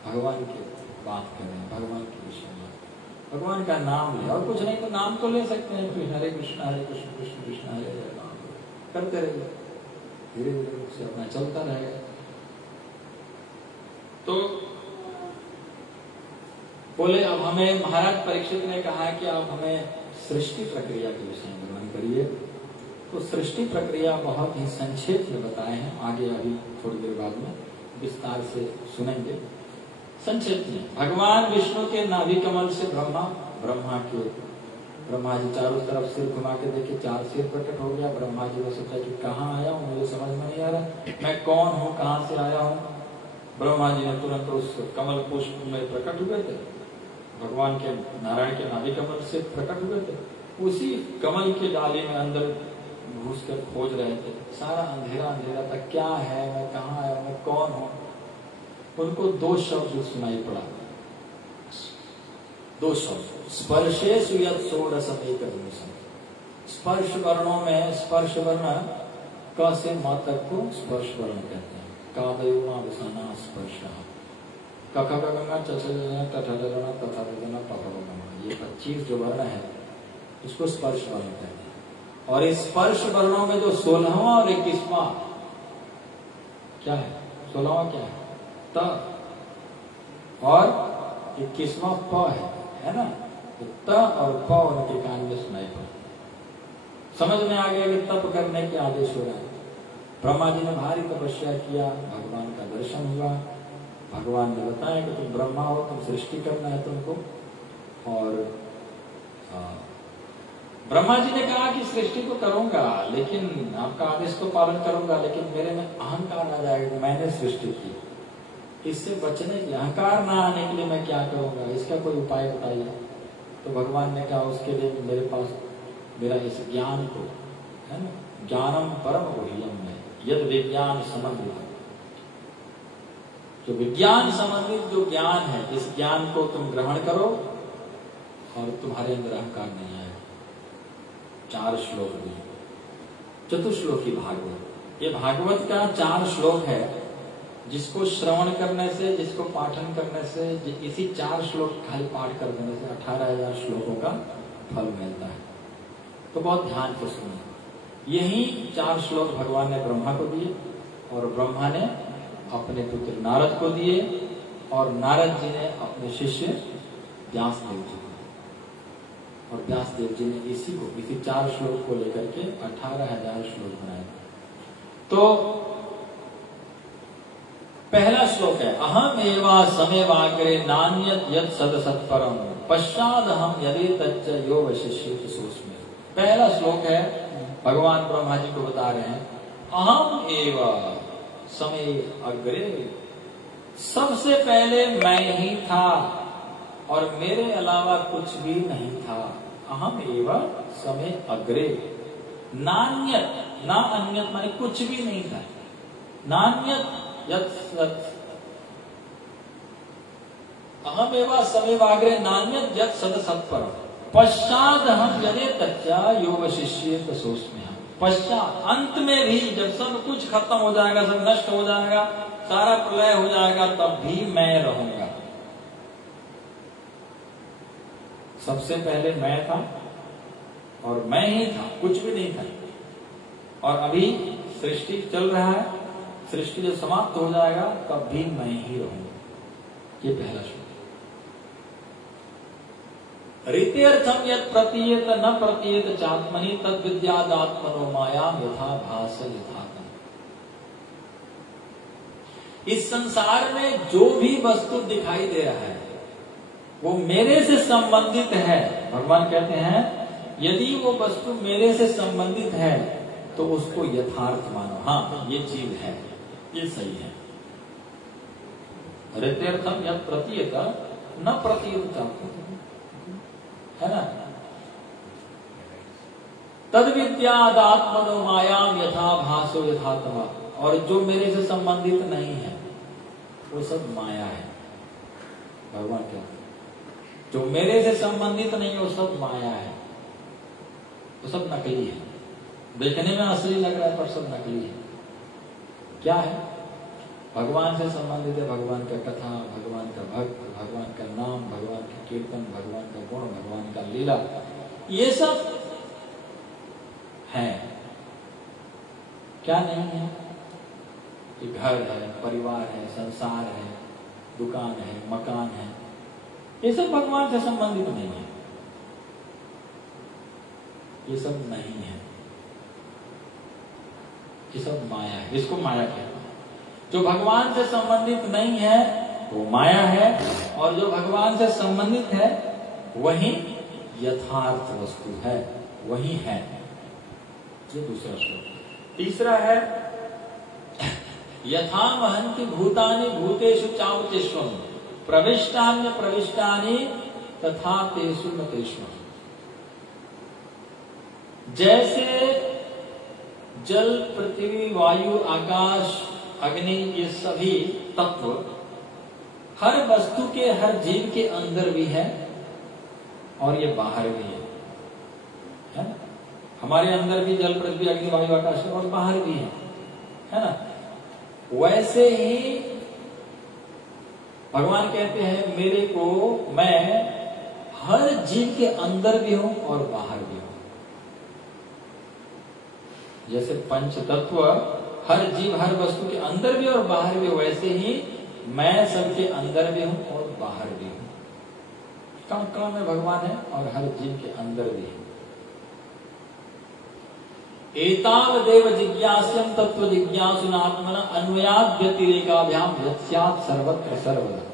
भगवान की बात करें, भगवान के विषय में, भगवान का नाम ले, और कुछ नहीं तो नाम तो ले सकते हैं, हरे कृष्ण कृष्ण कृष्ण हरे हरे, नाम करते रहिए, धीरे धीरे उससे अपना चलता रहेगा। तो बोले अब हमें, महाराज परीक्षित ने कहा कि आप हमें सृष्टि प्रक्रिया के विषय में वर्णन करिए। तो सृष्टि प्रक्रिया बहुत ही संक्षेप में बताए हैं, आगे अभी थोड़ी देर बाद में विस्तार से सुनेंगे। संक्षेप में भगवान विष्णु के नाभि कमल से ब्रह्मा जी चारों तरफ सिर घुमा के देखे, 4 सिर प्रकट हो गया। ब्रह्मा जी ने सोचा कि कहाँ आया हूँ, मुझे समझ में नहीं आ रहा, मैं कौन हूँ, कहाँ से आया हूँ। ब्रह्मा जी ने तुरंत उस कमल पुष्प में प्रकट हुए थे, भगवान के नारायण के नाभि कमल से प्रकट हुए थे। उसी कमल के डाली में अंदर घुस कर खोज रहे थे, सारा अंधेरा अंधेरा था, क्या है, मैं कहाँ आया, मैं कौन हूँ। उनको 2 शब्द सुनाई पड़ा, 2 शब्द, स्पर्शेषु यत् षोडशमेकविंशम्। स्पर्श वर्णों में स्पर्श वर्ण क से म तक को स्पर्श वर्ण कहते हैं। कादयो विषाना स्पर्श, कख गंगा टठलना तथा पथ, ये 25 जो वर्ण है इसको स्पर्श वर्ण कहते हैं। और इस स्पर्श वर्णों में जो 16वां और 21वां क्या है, 16वां क्या है, त, और 21वां प है ना। तो त और प उनके कान में सुनाई पड़ता, समझ में आ गया कि तप करने के आदेश हो रहा है। ब्रह्मा जी ने भारी तपस्या किया, भगवान का दर्शन हुआ। भगवान ने बताया कि तुम ब्रह्मा हो, तुम सृष्टि करना है तुमको। और ब्रह्मा जी ने कहा कि सृष्टि तो करूंगा, लेकिन आपका आदेश तो पालन करूंगा, लेकिन मेरे में अहंकार आ जाएगा, मैंने सृष्टि की। इससे बचने के, अहंकार ना आने के लिए मैं क्या करूंगा, इसका कोई उपाय बताइए। तो भगवान ने कहा उसके लिए मेरे पास मेरा इस ज्ञान को है ना, ज्ञानम परम गुह्यम है, यद विज्ञान समन्वित, जो विज्ञान समन्वित जो ज्ञान है, इस ज्ञान को तुम ग्रहण करो और तुम्हारे अंदर अहंकार नहीं आएगा। 4 श्लोक दिए, चतुश्लोकी भागवत। ये भागवत का 4 श्लोक है, जिसको श्रवण करने से, जिसको पाठन करने से, इसी 4 श्लोक खाली पाठ कर देने से 18,000 श्लोकों का फल मिलता है। तो बहुत ध्यान से सुनिए। यही 4 श्लोक भगवान ने ब्रह्मा को दिए, और ब्रह्मा ने अपने पुत्र नारद को दिए, और नारद जी ने अपने शिष्य व्यासदेव जी को, और व्यासदेव जी ने इसी 4 श्लोक को लेकर के 18,000 श्लोक बनाए। तो पहला श्लोक है, अहम एवा समेवाग्रे नान्यत यत् सदसत्परम पश्चाद हम यदि तच्च यो वशिष्येत सोऽस्मि। पहला श्लोक है, भगवान ब्रह्मा जी को बता रहे हैं, अहम एवा समय अग्रे, सबसे पहले मैं ही था और मेरे अलावा कुछ भी नहीं था। अहम एवा समय अग्रे, नान्यत, ना अन्यत माने कुछ भी नहीं था, नान्यत अहम एवा समेवाग्रे नान्यत यत् सदसत्परम पश्चात हम यदि तच्चा यो वशिष्येत सोऽस्मि। पश्चात, अंत में भी, जब सब कुछ खत्म हो जाएगा, सब नष्ट हो जाएगा, सारा प्रलय हो जाएगा, तब भी मैं रहूंगा। सबसे पहले मैं था और मैं ही था, कुछ भी नहीं था। और अभी सृष्टि चल रहा है, सृष्टि जब समाप्त हो जाएगा तब भी मैं ही रहूंगा। ये पहला श्लोक। रीत्यर्थम यत् प्रतीयत न प्रतीयत चात्मनि तद विद्यादात्मनो मायाम यथा भास यथातम। इस संसार में जो भी वस्तु दिखाई दे रहा है वो मेरे से संबंधित है। भगवान कहते हैं यदि वो वस्तु मेरे से संबंधित है तो उसको यथार्थ मानो, हाँ ये चीज है, ये सही है। रीत्यर्थम यत् प्रतीयत न प्रतीयत चात्मनि, है ना। तद विद्यादात्मनो मायाम यथा भासो यथात्मा, और जो मेरे से संबंधित नहीं है वो सब माया है। भगवान क्या, जो मेरे से संबंधित नहीं है वो सब माया है, वो सब नकली है। देखने में असली लग रहा है पर सब नकली है। क्या है? भगवान से संबंधित है भगवान का कथा, भगवान का भक्त, भगवान का नाम, भगवान का कीर्तन, भगवान का गुण, भगवान का लीला, ये सब है। क्या नहीं है? कि घर है, परिवार है, संसार है, दुकान है, मकान है, ये सब भगवान से संबंधित नहीं है। ये सब नहीं है, ये सब माया है। इसको माया कहते हैं। जो भगवान से संबंधित नहीं है वो माया है, और जो भगवान से संबंधित है वही यथार्थ वस्तु है, वही है। ये दूसरा श्लोक। तीसरा है यथा महन्ति भूतानि भूतेषु चावतिष्वम् प्रविष्टान्य प्रविष्टानि तथा तेषु न तेषु। जैसे जल, पृथ्वी, वायु, आकाश, अग्नि, ये सभी तत्व हर वस्तु के, हर जीव के अंदर भी है और ये बाहर भी है ना? हमारे अंदर भी जल, पृथ्वी, अग्नि, वायु, आकाश और बाहर भी है ना? वैसे ही भगवान कहते हैं मेरे को, मैं हर जीव के अंदर भी हूं और बाहर भी हूं। जैसे पंच तत्व हर जीव, हर वस्तु के अंदर भी और बाहर भी, वैसे ही मैं सबके अंदर भी हूं और बाहर भी हूं। कण में भगवान है और हर जीव के अंदर भी है। एतावदेव जिज्ञास्यं तत्व जिज्ञासुनात्मना अन्वयाद व्यतिरेकाभ्याम यस्यात् सर्वत्र सर्वदा।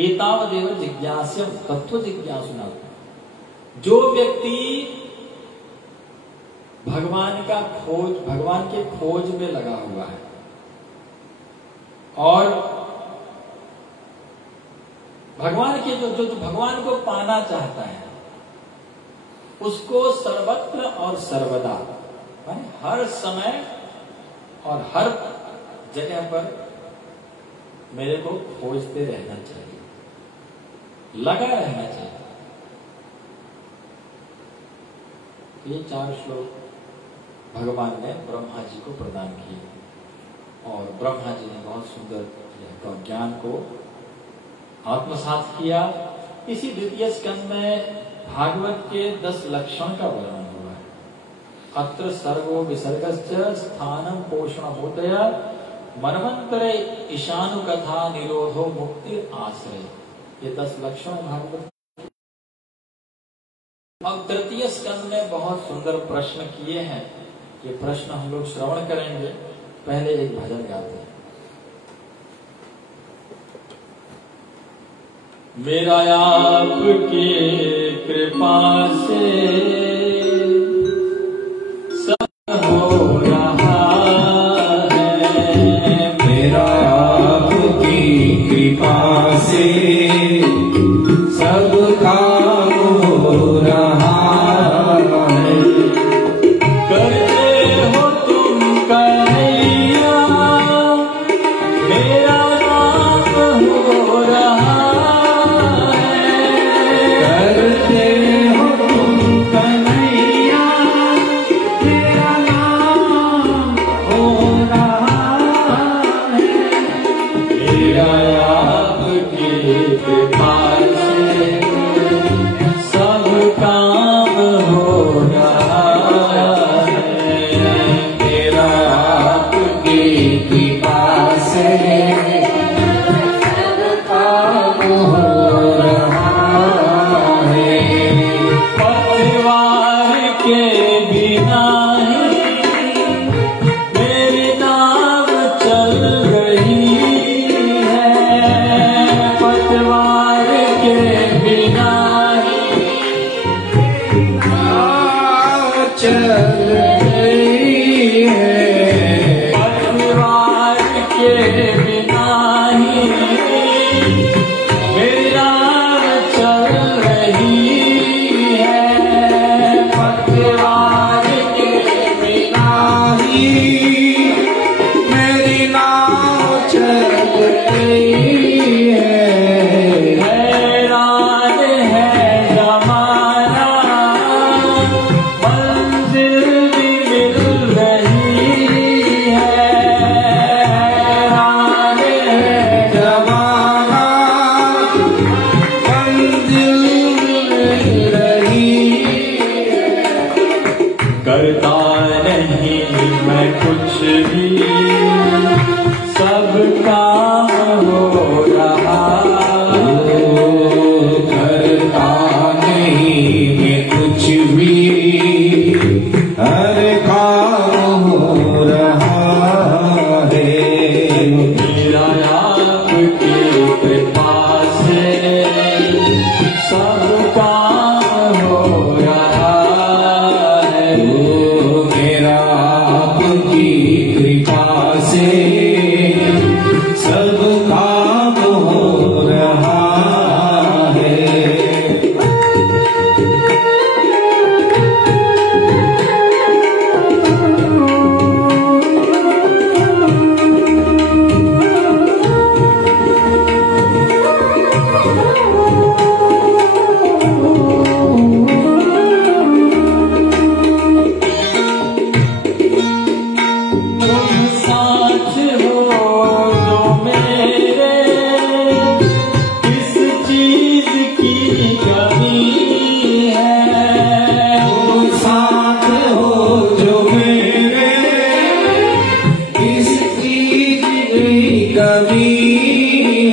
एतावदेव जिज्ञास्यं तत्व जिज्ञासुनात्मना। जो व्यक्ति भगवान का खोज, भगवान के खोज में लगा हुआ है और भगवान के जो भगवान को पाना चाहता है, उसको सर्वत्र और सर्वदा, हर समय और हर जगह पर मेरे को खोजते रहना चाहिए, लगा रहना चाहिए। ये 4 श्लोक भगवान ने ब्रह्मा जी को प्रदान किए और ब्रह्मा जी ने बहुत सुंदर ज्ञान को आत्मसात किया। इसी द्वितीय स्कंद में भागवत के 10 लक्षण का वर्णन हुआ है। अत्र सर्वो विसर्गश्च स्थानम पोषणमोदय मनवंतरे ईशानु कथा निरोधो मुक्ति आश्रय। ये 10 लक्षण भागवत। अब तृतीय स्कंद में बहुत सुंदर प्रश्न किए हैं। ये प्रश्न हम लोग श्रवण करेंगे। पहले एक भजन गाते हैं। मेरा आपकी कृपा से सब हो रहा है, मेरा आपकी कृपा से सब काम हो रहा है। करते हो तुम कन्हैया, मेरा नाम हो रहा है। करते हो तुम कन्हैया, मेरा नाम हो रहा है। मेरा आपकी कृपा से सब काम हो रहा है। मेरा आपकी कृपा से सब काम हो रहा है। परिवार के बिना ही मेरी नाव चल रही है।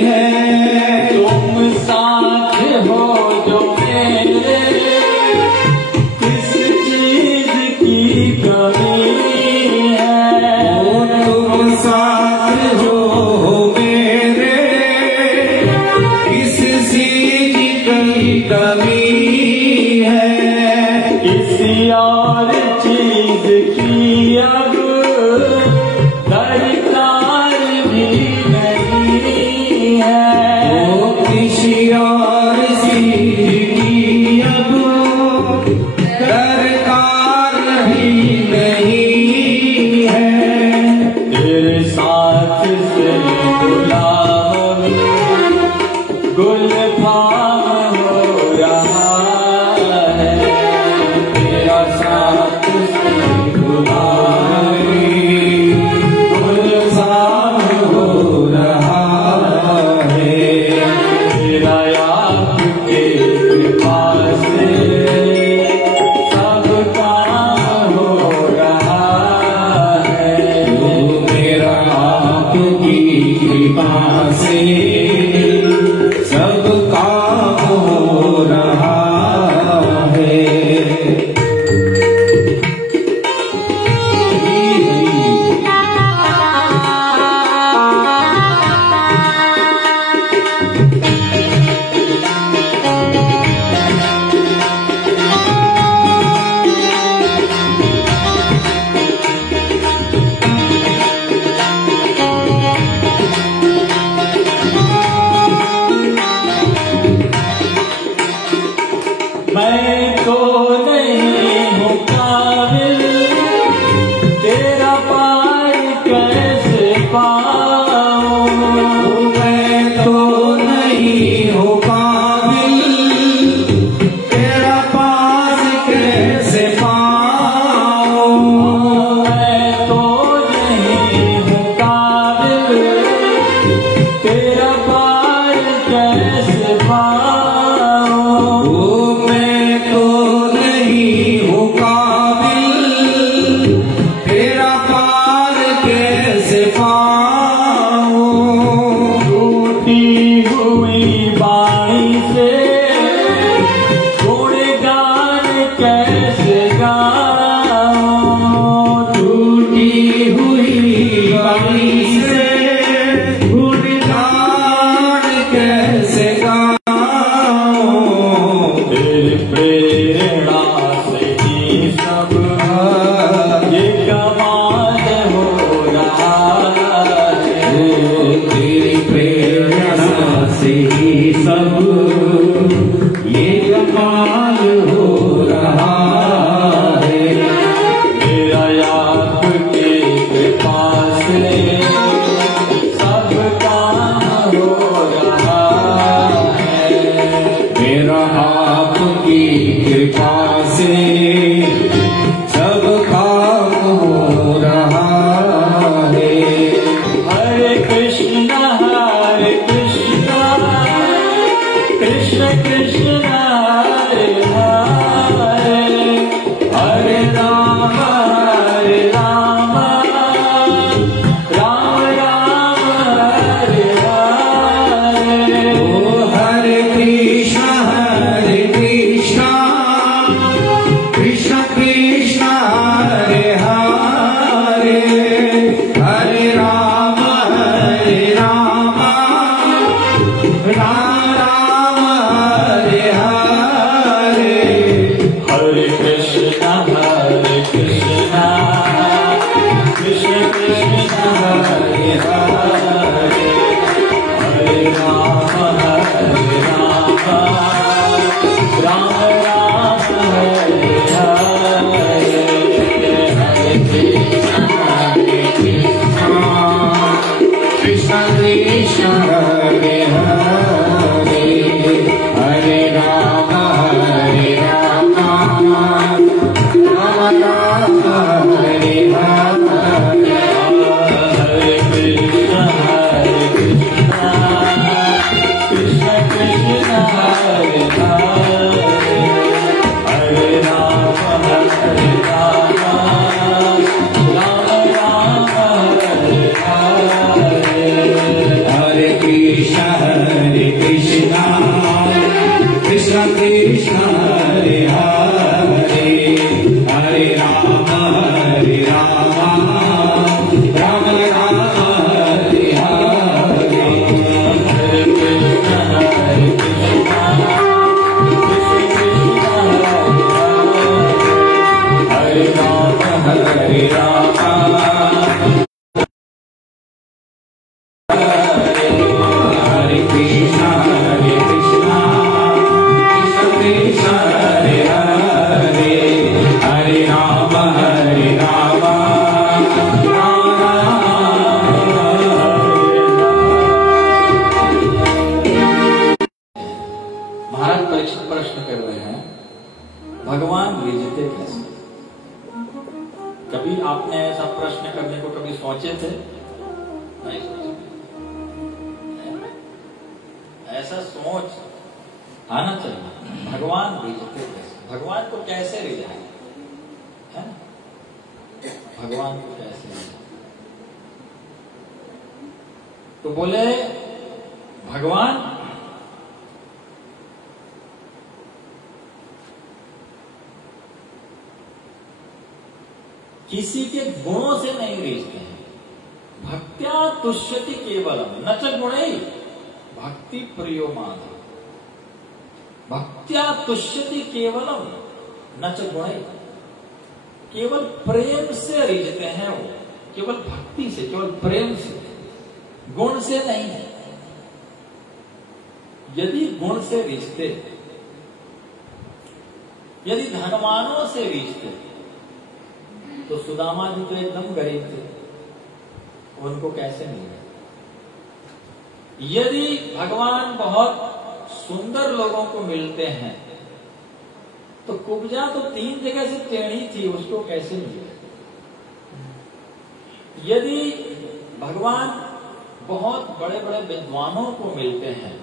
है। तुम साथ हो जो मेरे, किस चीज की कमी है। तुम साथ हो मेरे, किस चीज की कमी है। किसी और चीज की अब दरकार भी नहीं है। किसी और चीज की अब दरकार भी नहीं है। तेरे साथ से गुलाब गुलफाम हो रहा है। तेरा साथ से गुलाबी गुलजार हो रहा है। तेरा आपके कृपा से सब काम हो रहा है। मेरा आपकी कृपा से सब काम हो रहा है। मैं तो नहीं हूँ काबिल, तेरा पार कैसे पाऊँ। मैं तो नहीं हूँ काबिल, तेरा पास कैसे पाऊँ। मैं तो नहीं हूँ काबिल, तेरा पार कैसे पाऊँ। मैं तो नहीं हूँ काबिल, तेरा पार कैसे पाऊँ। टूटी हुई बाणी से गुणगान कैसे गाऊँ। टूटी हुई बाणी से गुणगान कैसे गाऊँ। तेरी प्रेरणा से ही सब ये कमाल हो रहा है। तेरी प्रेरणा से ही सब ये कमाल हो रहा है। मेरा आपकी कृपा से सब काम हो रहा है। मेरा आपकी कृपा से सब काम हो रहा है। हरे कृष्ण कृष्ण कृष्ण हरे हरे, हरे राम राम राम हरे हरे। ओ हरे कृष्ण कृष्ण कृष्ण हरे हरे, हरे राम राम राम हरे हरे। हरे कृष्ण कृष्ण कृष्ण हरे हरे, हरे राम राम राम हरे हरे। हरे कृष्ण कृष्ण हरे हरे, हरे राम राम राम हरे हरे। हरे कृष्ण कृष्ण कृष्ण हरे हरे, हरे राम राम राम हरे हरे। कृष्ण कृष्ण हरे हरे हरे राम राम राम हरे हरे हरे कृष्ण हरे राम हरे राम हरे कृष्ण कृष्ण कृष्ण हरे हरे हरे राम राम महाराज परीक्षित प्रश्न कर रहे हैं, भगवान रिझते कैसे? कभी आपने ऐसा प्रश्न करने को कभी सोचे थे? नहीं सोचे। ऐसा सोच आना चाहिए। भगवान रिझते कैसे? भगवान को कैसे रिझाए? है ना? भगवान को कैसे रिझाए? तो बोले भगवान किसी के गुणों से नहीं रिझते हैं। भक्त्या तुष्यति केवलम न च गुणैः भक्ति प्रियो माधव। भक्त्या तुष्यति केवलम न च गुणैः, केवल प्रेम से रिझते हैं वो, केवल भक्ति से, केवल प्रेम से, गुण से नहीं है। यदि गुण से रिझते, यदि धनवानों से रिझते तो सुदामा जी तो एकदम गरीब थे, उनको कैसे मिले? यदि भगवान बहुत सुंदर लोगों को मिलते हैं तो कुब्जा तो 3 जगह से टेढ़ी थी, उसको कैसे मिले? यदि भगवान बहुत बड़े बड़े विद्वानों को मिलते हैं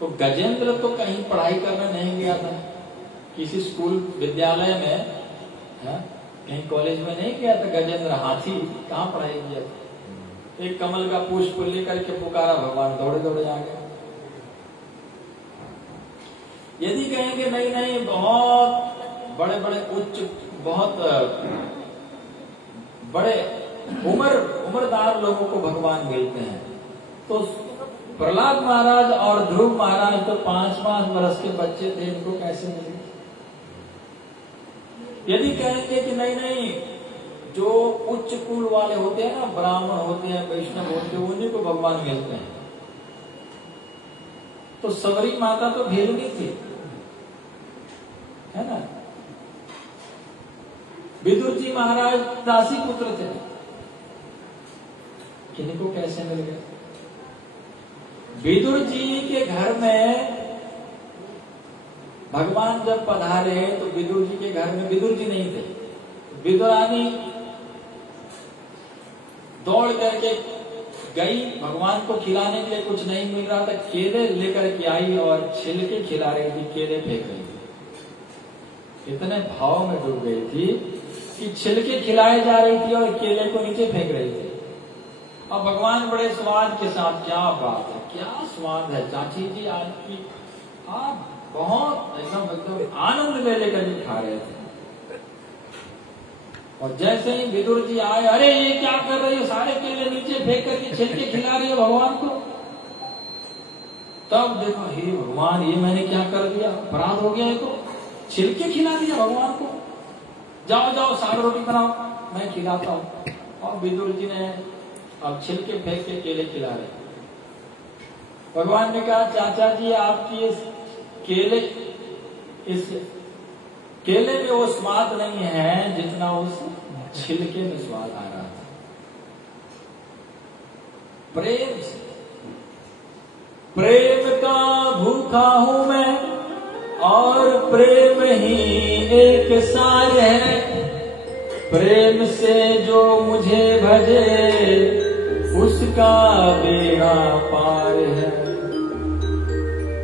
तो गजेंद्र तो कहीं पढ़ाई करने नहीं गया था, किसी स्कूल विद्यालय में है? कहीं कॉलेज में नहीं गया था गजेंद्र। हाथी कहाँ पढ़ाई किया था? एक कमल का पुष्प लेकर के पुकारा, भगवान दौड़े दौड़े आ गए। यदि कहेंगे नहीं नहीं बहुत बड़े बड़े उच्च, बहुत बड़े उम्रदार लोगों को भगवान मिलते हैं तो प्रहलाद महाराज और ध्रुव महाराज तो 5-5 वर्ष के बच्चे थे, इनको कैसे मिले? यदि कहेंगे कि नहीं नहीं जो उच्च कुल वाले होते हैं ना, ब्राह्मण होते हैं, वैष्णव होते हैं, उन्हीं को भगवान मिलते हैं तो सबरी माता तो भेलनी थी, है ना? विदुर जी महाराज दासी पुत्र थे, किनको कैसे मिल गए? विदुर जी के घर में भगवान जब पधारे तो विदुर जी के घर में विदुर जी नहीं थे। विदुरानी दौड़ करके गई, भगवान को खिलाने के लिए कुछ नहीं मिल रहा था, केले लेकर के आई और छिलके खिला रही थी, केले फेंक रही थी। इतने भाव में डूब गई थी कि छिलके खिलाए जा रही थी और केले को नीचे फेंक रही थी। और भगवान बड़े स्वाद के साथ, क्या बात है, क्या स्वाद है चाची जी आज की, आप बहुत एकदम आनंद ले लेकर के खा रहे थे। और जैसे ही विदुर जी आए, अरे ये क्या कर रही है, सारे केले नीचे फेंक करके छिलके खिला रही है भगवान को। तब देखो, हे भगवान ये मैंने क्या कर दिया, अपराध हो गया है, तो छिलके खिला दिया भगवान को। जाओ जाओ साग रोटी बनाओ, मैं खिलाता हूँ। और विदुर जी ने अब छिलके फेंक के केले खिला रहे। भगवान ने कहा, चाचा जी आपकी इस केले में वो स्वाद नहीं है जितना उस छिलके में स्वाद आ रहा था। प्रेम से, प्रेम का भूखा हूं मैं और प्रेम ही एक सार है। प्रेम से जो मुझे भजे उसका बेड़ा पार है।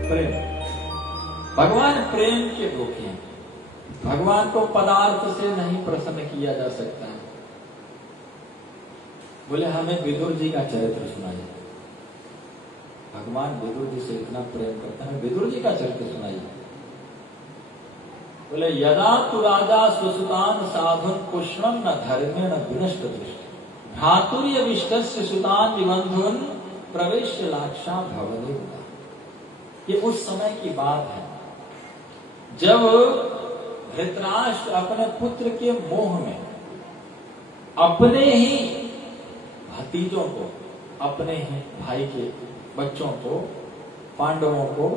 प्रेम, भगवान प्रेम के भूखे हैं। भगवान को पदार्थ से नहीं प्रसन्न किया जा सकता है। बोले हमें विदुर जी का चरित्र सुनाइए। भगवान विदुर जी से इतना प्रेम करते हैं। विदुर जी का चरित्र सुनाइए। बोले यदा तु राजा सुसुतान साधुन पुष्णम न धर्मेण विनष्ट दृष्टि भ्रातुर्य विष्टस्य सुतान विबंधुन प्रवेश लाक्षा भवने। ये उस समय की बात है जब धृतराष्ट्र अपने पुत्र के मोह में अपने ही भतीजों को, अपने ही भाई के बच्चों को, पांडवों को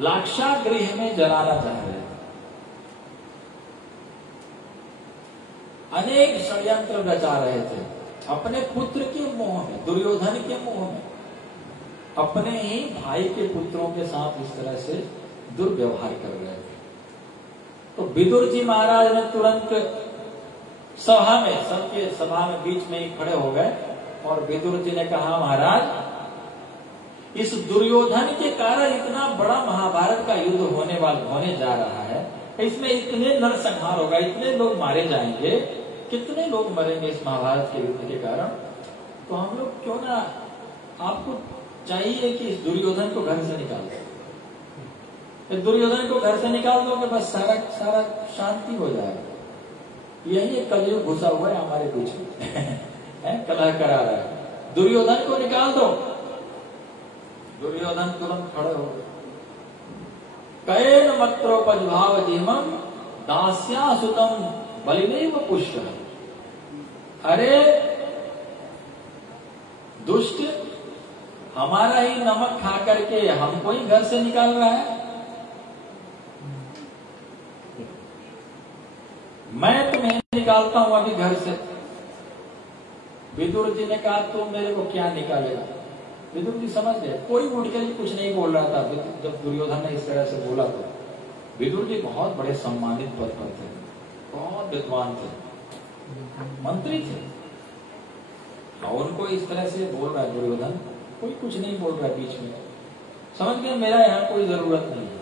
लाक्षागृह में जलाना चाह रहे थे। अनेक षड्यंत्र रचा रहे थे अपने पुत्र के मोह में, दुर्योधन के मोह में, अपने ही भाई के पुत्रों के साथ इस तरह से दुर्व्यवहार कर रहे थे। तो विदुर जी महाराज ने तुरंत सभा में, सबके सभा में बीच में ही खड़े हो गए और विदुर जी ने कहा, महाराज इस दुर्योधन के कारण इतना बड़ा महाभारत का युद्ध होने जा रहा है, इसमें इतने नरसंहार होगा, इतने लोग मारे जाएंगे, कितने लोग मरेंगे इस महाभारत के युद्ध के कारण। तो हम लोग क्यों ना, आपको चाहिए कि इस दुर्योधन को घर से निकाल दो। दुर्योधन को घर से निकाल दो कि बस सारा शांति हो जाएगा। यही एक कलयुग घुसा हुआ है हमारे बीच में कलह करा रहा है। दुर्योधन को निकाल दो। दुर्योधन तुरंत खड़े हो गए। कैन मत्रोपजभाव जीवम दास्या सुतम बलिदेव पुष्ट। अरे दुष्ट, हमारा ही नमक खा करके हमको ही घर से निकाल रहा है। मैं तुम्हें निकालता हूं अभी घर से। विदुर जी ने कहा, तुम मेरे को क्या निकालेगा। विदुर जी समझ गए, कोई उठ के कुछ नहीं बोल रहा था। जब दुर्योधन ने इस तरह से बोला तो विदुर जी बहुत बड़े सम्मानित पद पर थे, बहुत विद्वान थे, मंत्री थे, और उनको इस तरह से बोल रहा है दुर्योधन, कोई कुछ नहीं बोल रहा बीच में। समझ गए मेरा यहाँ कोई जरूरत नहीं है।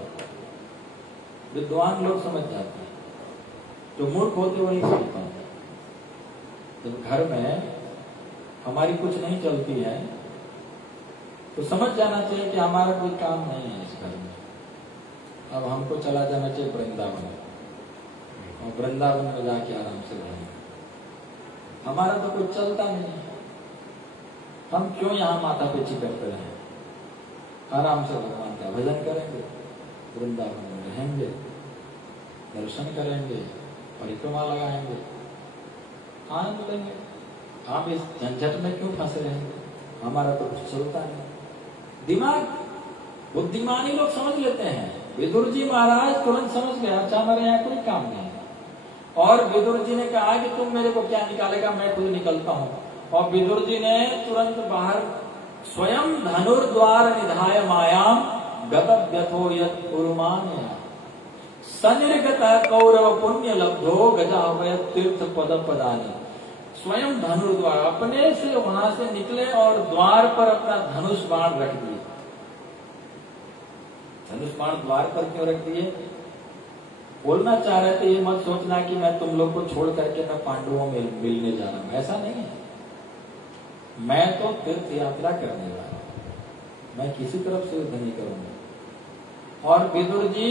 विद्वान लोग समझ जाते हैं, जो मूर्ख होते वही समझ पाते। जब घर में हमारी कुछ नहीं चलती है तो समझ जाना चाहिए कि हमारा कोई काम नहीं है इस घर में। अब हमको चला जाना चाहिए वृंदावन, और वृंदावन में जाके आराम से रहेंगे। हमारा तो कुछ चलता नहीं है, हम क्यों यहाँ माथा पेची करते रहे। आराम से भगवान का भजन करेंगे, वृंदावन में रहेंगे, दर्शन करेंगे, परिक्रमा लगाएंगे, आनंद लेंगे। आप इस झंझट में क्यों फंसे रहेंगे। हमारा तो कुछ चलता नहीं। दिमाग, बुद्धिमानी लोग समझ लेते हैं। विदुर जी महाराज तुरंत समझ गया, अच्छा हमारे यहाँ कोई काम नहीं है। और विदुर जी ने कहा कि तुम मेरे को क्या निकालेगा, मैं खुद निकलता हूँ। और विदुर जी ने तुरंत बाहर स्वयं धनुर्द्वार निधाय मायाम गतव्यथो यत् उरुमान सनिर्गत कौरव पुण्य लब्धो गजावय तीर्थ पद पदानी। स्वयं धनुर्द्वार, अपने से वहां से निकले और द्वार पर अपना धनुष बाण रख दिए। धनुष बाण द्वार पर क्यों रख दिए। बोलना चाह रहे थे, ये मत सोचना कि मैं तुम लोग को छोड़ करके मैं पांडवों में मिलने जा रहा हूं, ऐसा नहीं है। मैं तो तीर्थ यात्रा करने जा रहा हूं, मैं किसी तरफ से युद्ध नहीं करूंगा। और विदुर जी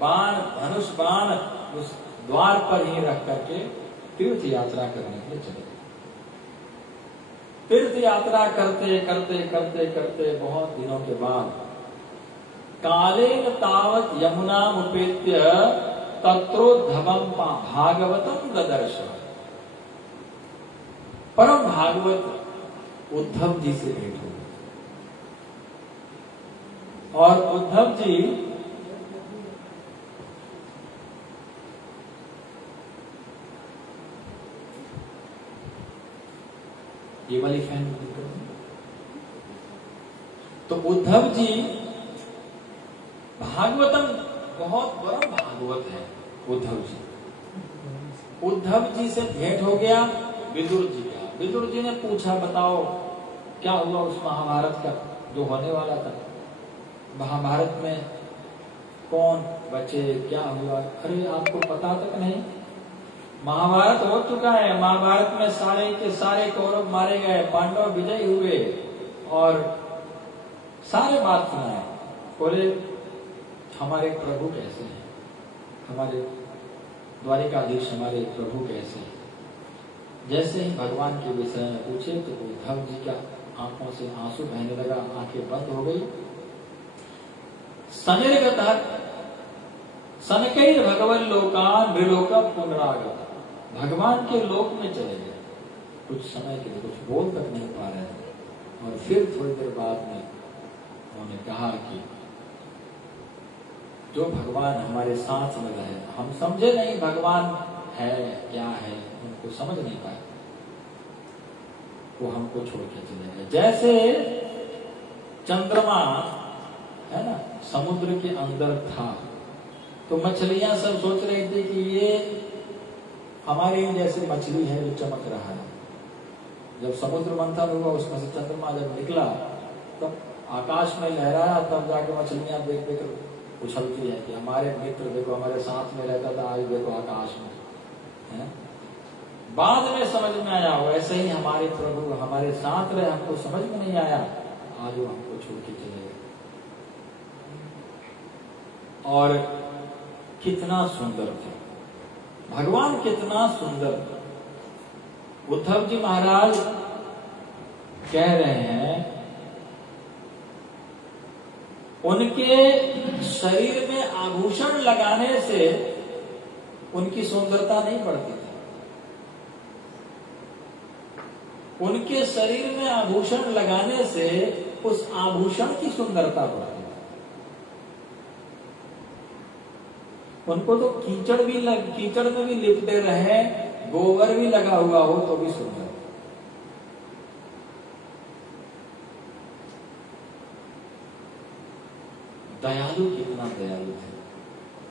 बाण, धनुष बाण उस द्वार पर ही रख करके तीर्थ यात्रा करने के लिए चले। तीर्थ यात्रा करते करते करते करते बहुत दिनों के बाद कालेन तावत यमुना उपेत्य तत्रोद्धवम भागवतम ददर्श। परम भागवत उद्धव जी से भेंट हुई और उद्धव जी ये वाली फैन। तो उद्धव जी भागवतम, बहुत बड़ा भागवत है उद्धव जी। उद्धव जी से भेंट हो गया विदुर जी का। विदुर जी ने पूछा, बताओ क्या हुआ उस महाभारत का जो होने वाला था। महाभारत में कौन बचे, क्या हुआ। अरे आपको पता तक नहीं। महाभारत हो चुका है। महाभारत में सारे के सारे कौरव मारे गए, पांडव विजयी हुए और सारे बात सुनाए। बोले हमारे प्रभु कैसे हैं, हमारे द्वारिकाधीश हमारे प्रभु कैसे हैं। जैसे ही भगवान के विषय में पूछे तो उद्धव जी का आंखों से आंसू बहने लगा, आंखें बंद हो गई। सनिर्गत सनकैर भगवल लोका नृलोका पुनरागत, भगवान के लोक में चले गए। कुछ समय के लिए कुछ बोल तक नहीं पा रहे थे और फिर थोड़ी देर बाद में उन्होंने कहा कि जो भगवान हमारे साथ में रहे, हम समझे नहीं भगवान है क्या है, उनको समझ नहीं पाए, वो हमको छोड़ के चले गए। जैसे चंद्रमा है ना समुद्र के अंदर था तो मछलियां सब सोच रही थी कि ये हमारे जैसे मछली है जो चमक रहा है। जब समुद्र मंथन हुआ उसमें से चंद्रमा जब निकला तब आकाश में लहराया, तब जाके मछलियां देख देख उछलती है कि हमारे मित्र देखो हमारे साथ में रहता था, आज देखो आकाश में है। बाद में समझ में आया वैसे ही हमारे प्रभु हमारे साथ रहे, हमको समझ में नहीं आया, आज वो हमको छोड़ के चले गए। और कितना सुंदर थे भगवान, कितना सुंदर। उद्धव जी महाराज कह रहे हैं उनके शरीर में आभूषण लगाने से उनकी सुंदरता नहीं बढ़ती थी। उनके शरीर में आभूषण लगाने से उस आभूषण की सुंदरता बढ़ती। उनको तो कीचड़ में भी लिपटे रहे, गोबर भी लगा हुआ हो तो भी सुंदर। दयालु, कितना दयालु थे।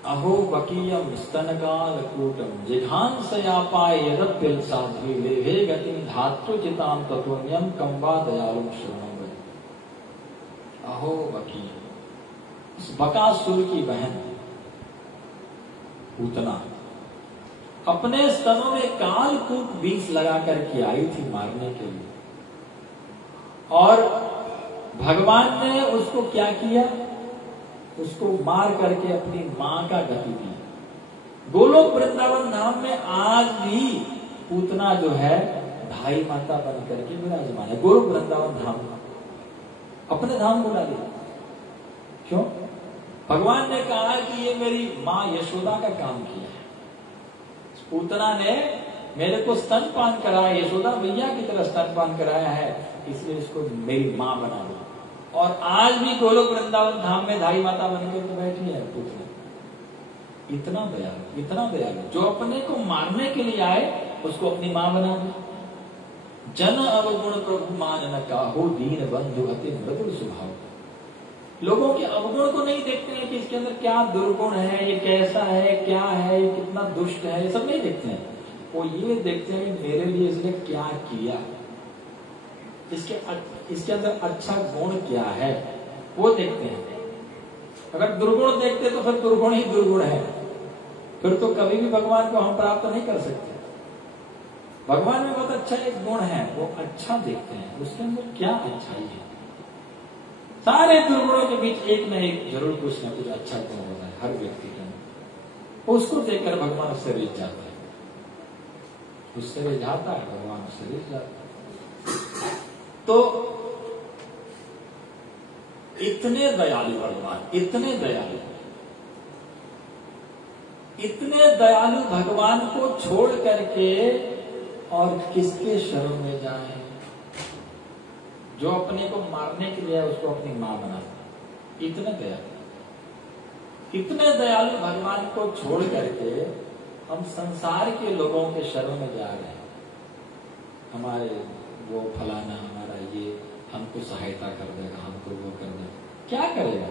अहो बकीयम स्तनकाल कूटम जिघांसयापाय यदप्यल साध्वी लेभे गतिम धातु चिताम तत्वन्यम कंबा दयालु शरणम गए। अहो बकी, इस बकासुर की बहन पूतना अपने स्तनों में कालकूट विष लगा करके आई थी मारने के लिए, और भगवान ने उसको क्या किया, उसको मार करके अपनी मां का गति दी। गोलोक वृंदावन धाम में आज भी पूतना जो है भाई माता बन करके विराजमान है। गोलोक वृंदावन धाम अपने धाम बुला दिया। क्यों? भगवान ने कहा कि ये मेरी मां यशोदा का काम किया है। पूतना ने मेरे को स्तनपान कराया, यशोदा मैया की तरह स्तनपान कराया है, इसलिए इसको मेरी मां बना दो। और आज भी गोलोक वृंदावन धाम में धाई माता बनकर तो बैठी है पूतना। इतना दयालु, इतना दयालु, जो अपने को मारने के लिए आए उसको अपनी मां बना दे। जन अवगुण प्रभु मान न काहो, दीन बंधु अति मृदुल स्वभाव। लोगों के अवगुण को नहीं देखते हैं कि इसके अंदर क्या दुर्गुण है, ये कैसा है, क्या है, ये कितना दुष्ट है, ये सब नहीं देखते हैं। वो ये देखते हैं कि मेरे लिए इसने क्या किया, इसके अंदर अच्छा गुण क्या है, वो देखते हैं। अगर दुर्गुण देखते तो फिर दुर्गुण ही दुर्गुण है, फिर तो कभी भी भगवान को हम प्राप्त नहीं कर सकते। भगवान में बहुत अच्छा एक गुण है, वो अच्छा देखते हैं, उसके अंदर क्या अच्छाई है। सारे दुर्गुणों के बीच एक न एक जरूर कुछ न कुछ अच्छा गुण होता है हर व्यक्ति के अंदर। उसको देखकर भगवान उससे रिझ जाता है, उससे रिझाता है, भगवान उससे रिझ जाता है। तो इतने दयालु भगवान, इतने दयालु, इतने दयालु भगवान को छोड़ करके और किसके शरण में जाए? जो अपने को मारने के लिए उसको अपनी मां बनाता। इतने दयालु, इतने दयालु भगवान को छोड़ करके हम संसार के लोगों के शरण में जा रहे हैं। हमारे वो फलाना, हमारा ये हमको सहायता कर देगा, हमको वो कर देगा, क्या करेगा?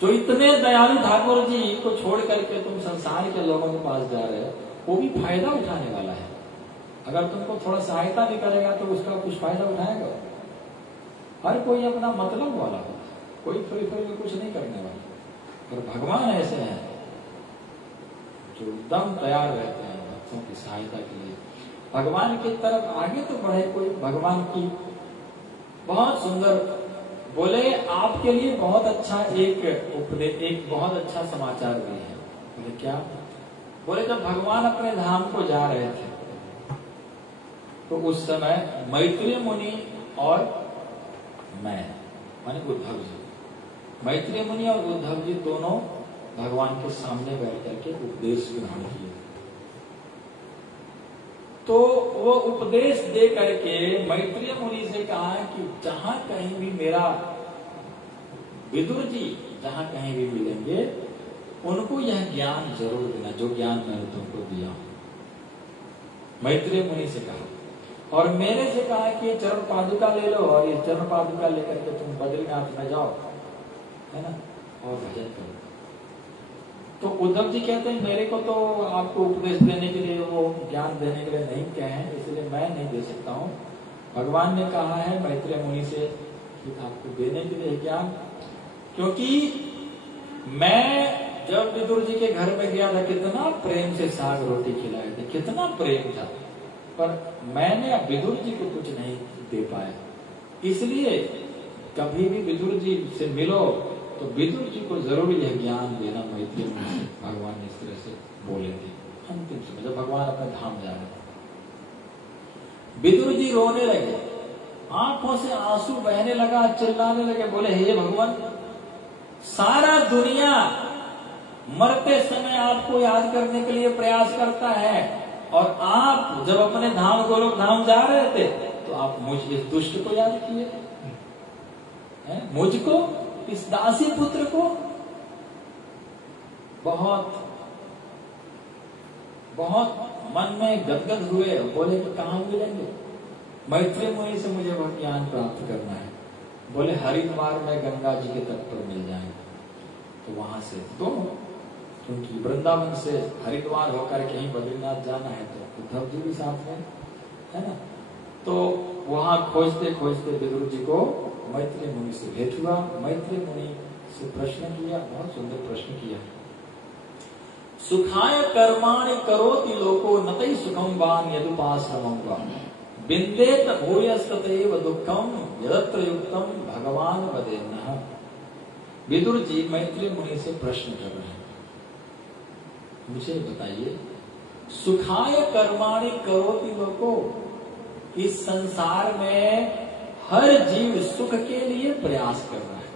जो इतने दयालु ठाकुर जी को छोड़ करके तुम संसार के लोगों के पास जा रहे हो, वो भी फायदा उठाने वाला है। अगर तुमको थोड़ा सहायता भी करेगा तो उसका कुछ फायदा उठाएगा। हर कोई अपना मतलब वाला होता है, कोई फ्री फ्री में कुछ नहीं करने वाला। और भगवान ऐसे हैं जो एकदम तैयार रहते हैं भक्तों की सहायता के लिए, भगवान की तरफ आगे तो बढ़े कोई। भगवान की बहुत सुंदर बोले, आपके लिए बहुत अच्छा एक बहुत अच्छा समाचार भी है। बोले क्या? बोले जब भगवान अपने धाम को जा रहे थे तो उस समय मैत्रेय मुनि और मैं माने उद्धव जी, मैत्रेय मुनि और उद्धव जी दोनों भगवान के सामने बैठ करके उपदेश ग्रहण किए। तो वो उपदेश दे करके मैत्रेय मुनि से कहा कि जहां कहीं भी मेरा विदुर जी जहां कहीं भी मिलेंगे उनको यह ज्ञान जरूर देना जो ज्ञान मैंने तुमको दिया। मैत्रेय मुनि से कहा, और मेरे से कहा कि चरण पादुका ले लो और ये चरण पादुका लेकर के तुम बद्रीनाथ में जाओ, है ना, और भजन करो। तो उद्धव जी कहते हैं मेरे को तो आपको उपदेश देने के लिए, वो ज्ञान देने के लिए नहीं कहे हैं, इसलिए मैं नहीं दे सकता हूँ। भगवान ने कहा है मैत्रेय मुनि से कि आपको देने के लिए ज्ञान, क्योंकि मैं जब विदुर जी के घर में गया था कितना प्रेम से साग रोटी खिलाए थे, कितना प्रेम था, पर मैंने विदुर जी को कुछ नहीं दे पाया। इसलिए कभी भी विदुर जी से मिलो तो विदुर जी को जरूर यह ज्ञान देना। मैत्रेय मुनि से भगवान ने इस तरह से बोले थे अंतिम समय जब भगवान अपने धाम जा रहे थे। विदुर जी रोने लगे, आंखों से आंसू बहने लगा, चिल्लाने लगे, बोले हे भगवान, सारा दुनिया मरते समय आपको याद करने के लिए प्रयास करता है, और आप जब अपने धाम गोलोक धाम जा रहे थे तो आप मुझ इस दुष्ट को याद किए, मुझको, इस दासी पुत्र को। बहुत बहुत मन में गदगद हुए, बोले कि कहाँ मिलेंगे? मैत्रेय मुनि से मुझे वह ज्ञान प्राप्त करना है। बोले हरिद्वार में गंगा जी के तट पर मिल जाएंगे। तो वहां से दोनों, क्योंकि वृंदावन से हरिद्वार होकर कहीं बद्रीनाथ जाना है तो उद्धव जी भी साथ में, है ना। तो वहां खोजते खोजते विदुर जी को मैत्रेय मुनि से भेंट हुआ। मैत्रेय मुनि से प्रश्न किया, बहुत सुंदर प्रश्न किया। सुखाय कर्माणि करोति लोको नतै सुखम वान यदुपाश्रमं वा बिंदेत भूयस्ततैव दुःखम यदत्र युक्तम भगवान वदेन्नः। विदुर जी मैत्रेय मुनि से प्रश्न कर रहे हैं, मुझे बताइए, सुखाय कर्माणि करोति लोको, इस संसार में हर जीव सुख के लिए प्रयास कर रहा है।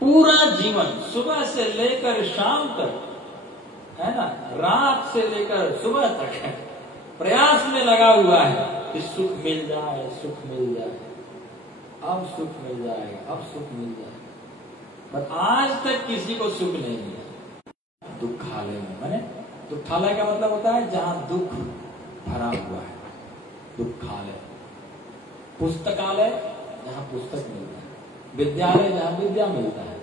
पूरा जीवन सुबह से लेकर शाम तक, है ना, रात से लेकर सुबह तक है, प्रयास में लगा हुआ है कि सुख मिल जाए, सुख मिल जाए, अब सुख मिल जाएगा, अब सुख मिल जाएगा। पर आज तक किसी को सुख नहीं मिला। दुखालय में, माने दुखालय का मतलब होता है जहां दुख भरा हुआ है, दुखालय। पुस्तकालय जहां पुस्तक मिलता है, विद्यालय जहां विद्या मिलता है,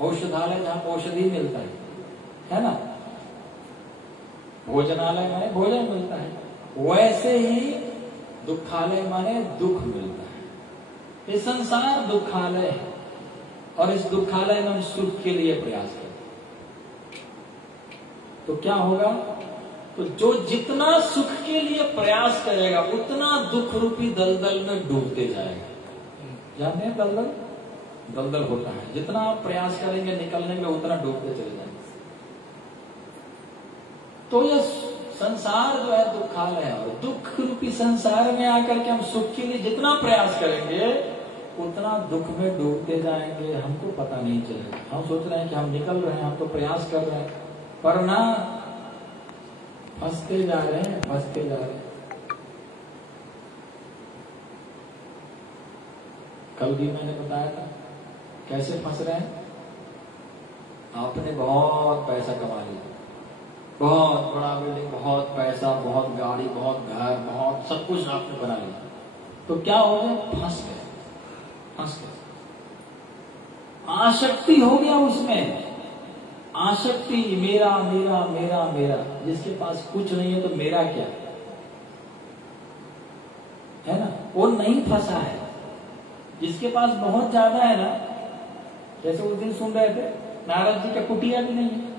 औषधालय जहां औषधि मिलता है ना, भोजनालय माने भोजन मिलता है, वैसे ही दुखालय माने दुख मिलता है। ये संसार दुखालय है और इस दुखालय में हम सुख के लिए प्रयास करते हैं। तो क्या होगा? तो जो जितना सुख के लिए प्रयास करेगा उतना दुख रूपी दलदल में डूबते जाएगा। जानते हैं दलदल? दलदल होता है, जितना आप प्रयास करेंगे निकलने में उतना डूबते चले जाएंगे। तो यह संसार जो है दुखालय है, और दुख रूपी संसार में आकर के हम सुख के लिए जितना प्रयास करेंगे उतना दुख में डूबते जाएंगे, हमको पता नहीं चलेगा। हम सोच रहे हैं कि हम निकल रहे हैं, हम तो प्रयास कर रहे हैं, पर ना, फंसते जा रहे हैं, फंसते जा रहे हैं। कल भी मैंने बताया था कैसे फंस रहे हैं। आपने बहुत पैसा कमा लिया, बहुत बड़ा बिल्डिंग, बहुत पैसा, बहुत गाड़ी, बहुत घर, बहुत सब कुछ आपने बना लिया, तो क्या हो गया? फंस गए, फंस गए। आसक्ति हो गया उसमें, आसक्ति, मेरा मेरा मेरा मेरा। जिसके पास कुछ नहीं है तो मेरा क्या, है ना, वो नहीं फंसा है। जिसके पास बहुत ज्यादा है ना, जैसे उस दिन सुन रहे थे नारद जी का कुटिया भी नहीं है,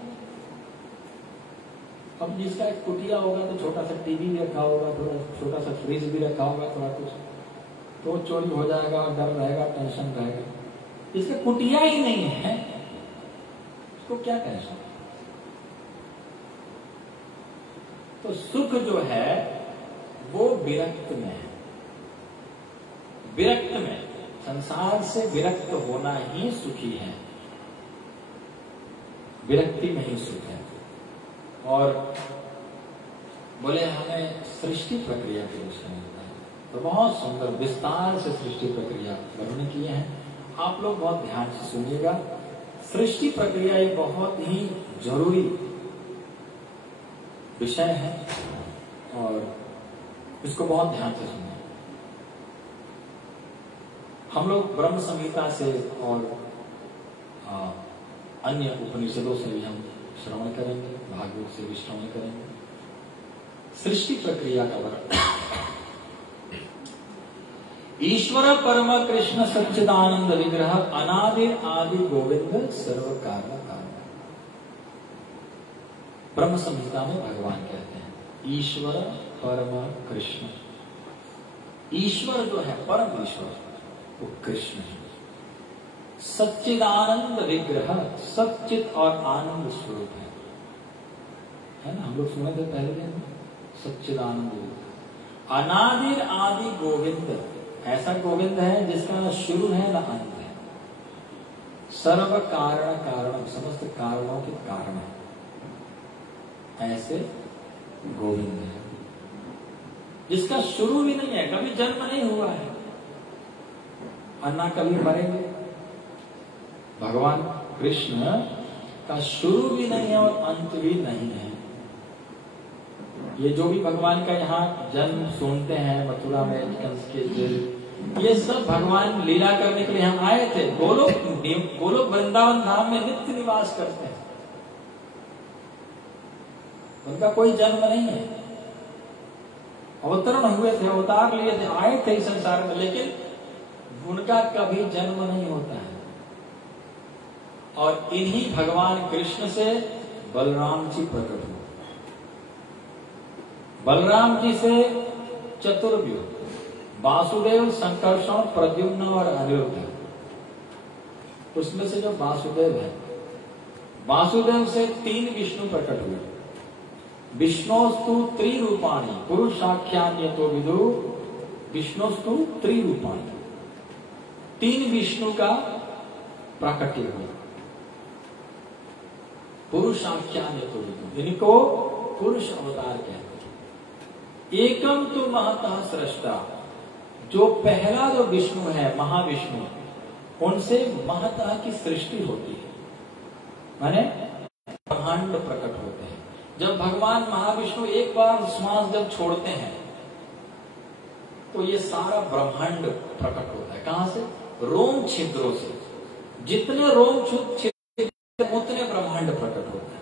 अब जिसका एक कुटिया होगा तो छोटा सा टीवी भी रखा होगा, थोड़ा छोटा सा फ्रिज भी रखा होगा, थोड़ा कुछ तो चोरी हो जाएगा, डर रहेगा, टेंशन रहेगा। जिसका कुटिया ही नहीं है उसको क्या टेंशन। तो सुख जो है वो विरक्त में है। विरक्त में, संसार से विरक्त होना ही सुखी है, विरक्ति में ही सुख है। और बोले हमें सृष्टि प्रक्रिया के विषय में बताया, तो बहुत सुंदर विस्तार से सृष्टि प्रक्रिया वर्णन किए हैं। आप लोग बहुत ध्यान से सुनिएगा। सृष्टि प्रक्रिया एक बहुत ही जरूरी विषय है और इसको बहुत ध्यान से सुनिए। हम लोग ब्रह्म संहिता से और अन्य उपनिषदों से भी हम श्रवण करेंगे, भागवत से भी श्रवण करेंगे। सृष्टि प्रक्रिया का वर्णन। ईश्वर परम कृष्ण सच्चिदानंद विग्रह अनादि आदि गोविंद सर्व कारण कारण। ब्रह्म संहिता में भगवान कहते हैं ईश्वर परम कृष्ण। ईश्वर जो है परम ईश्वर वो कृष्ण है। सच्चिदानंद विग्रह, सच्चित और आनंद स्वरूप है ना। हम लोग सुने थे पहले दिन सच्चिदानंद विग्रह। अनादिर आदि गोविंद, ऐसा गोविंद है जिसका न शुरू है न अंत है। सर्व कारण कारण, समस्त कारणों के कारण है, ऐसे गोविंद है जिसका शुरू भी नहीं है, कभी जन्म नहीं हुआ है और ना कभी मरेंगे। भगवान कृष्ण का शुरू भी नहीं है और अंत भी नहीं है। ये जो भी भगवान का यहाँ जन्म सुनते हैं मथुरा में कंस के जेल, ये सब भगवान लीला करने के लिए यहाँ आए थे। गोलोक वृंदावन धाम में नित्य निवास करते हैं, उनका कोई जन्म नहीं है। अवतरण हुए थे, अवतार लिए थे, आए थे इस संसार में, लेकिन उनका कभी जन्म नहीं होता है। और इन्हीं भगवान कृष्ण से बलराम जी प्रकट हुए। बलराम जी से चतुर्व्यूह, वासुदेव, संकर्षण, प्रद्युम्न और अनिरुद्ध। उसमें से जो वासुदेव है, वासुदेव से 3 विष्णु प्रकट हुए। विष्णोस्तु त्रिरूपाणि पुरुषाख्यान्यतो विदु, विष्णोस्तु त्रिरूपाणि। 3 विष्णु का प्राकट्य हुआ। पुरुषाख्यान्यतो विदु, इनको पुरुष अवतार कहते हैं। एकम तो महतः सृष्टा, जो पहला जो विष्णु है महाविष्णु, उनसे महतः की सृष्टि होती है, माने ब्रह्मांड प्रकट होते हैं। जब भगवान महाविष्णु एक बार श्वास जब छोड़ते हैं तो ये सारा ब्रह्मांड प्रकट होता है। कहां से? रोम छिद्रों से। जितने रोम छिद्र उतने ब्रह्मांड प्रकट होता है।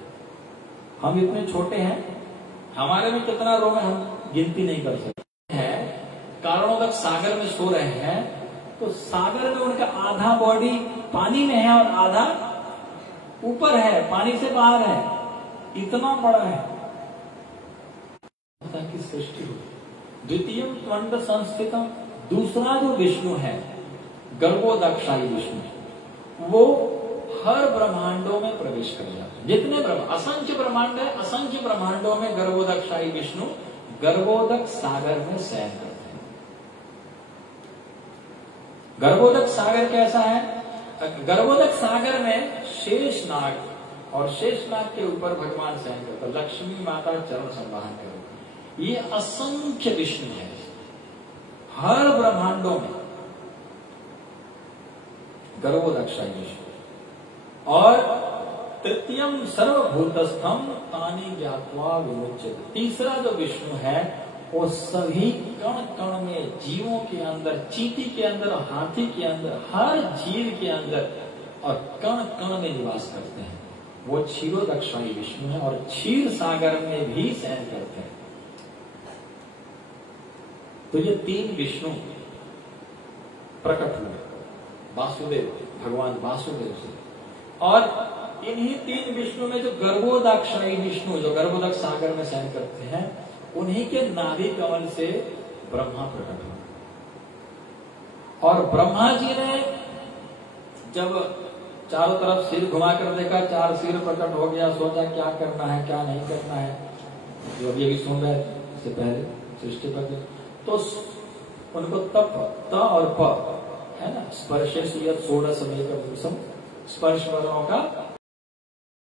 हम इतने छोटे हैं, हमारे में कितना रोम है हम गिनती नहीं कर सकते हैं। कारणों तक सागर में सो रहे हैं तो सागर में उनका आधा बॉडी पानी में है और आधा ऊपर है, पानी से बाहर है, इतना बड़ा है की सृष्टि हुई। द्वितीय त्वंड संस्थितम, दूसरा जो विष्णु है गर्भोदक्षाई विष्णु, वो हर ब्रह्मांडों में प्रवेश कर जाता है। जितने असंख्य ब्रह्मांड है, असंख्य ब्रह्मांडों में गर्भोदक्षाई विष्णु गर्भोदक सागर में शयन करते हैं। गर्भोदक सागर कैसा है? गर्भोदक सागर में शेषनाग, और शेषनाग के ऊपर भगवान शयन करते, लक्ष्मी माता चरण संवाहन करते। ये असंख्य विष्णु है हर ब्रह्मांडों में, गर्भोदक्षाई विष्णु। और तृतीयम सर्वभूतस्थम तानि ज्ञात्वा विमुच्यते, तीसरा जो विष्णु है वो सभी कण कण में, जीवों के अंदर, चींटी के अंदर, हाथी के अंदर, हर जीव के अंदर और कण कण में निवास करते हैं। वो क्षीरोदक्षाई विष्णु है और क्षीर सागर में भी शयन करते हैं। तो ये 3 विष्णु प्रकट हुए वासुदेव, भगवान वासुदेव से। और इन्हीं तीन विष्णु में जो गर्भोदाक्षायी विष्णु, जो गर्भोदक सागर में शयन करते हैं, उन्हीं के नाभि कमल से ब्रह्मा प्रकट हुए। और ब्रह्मा जी ने जब चारों तरफ सिर घुमाकर देखा, 4 सिर प्रकट हो गया, सोचा क्या करना है क्या नहीं करना है, जो अभी अभी सुन रहे इससे पहले सृष्टि पर, तो उनको तप, त और प है ना, स्पर्शे षोडश स्पर्श वर्णों का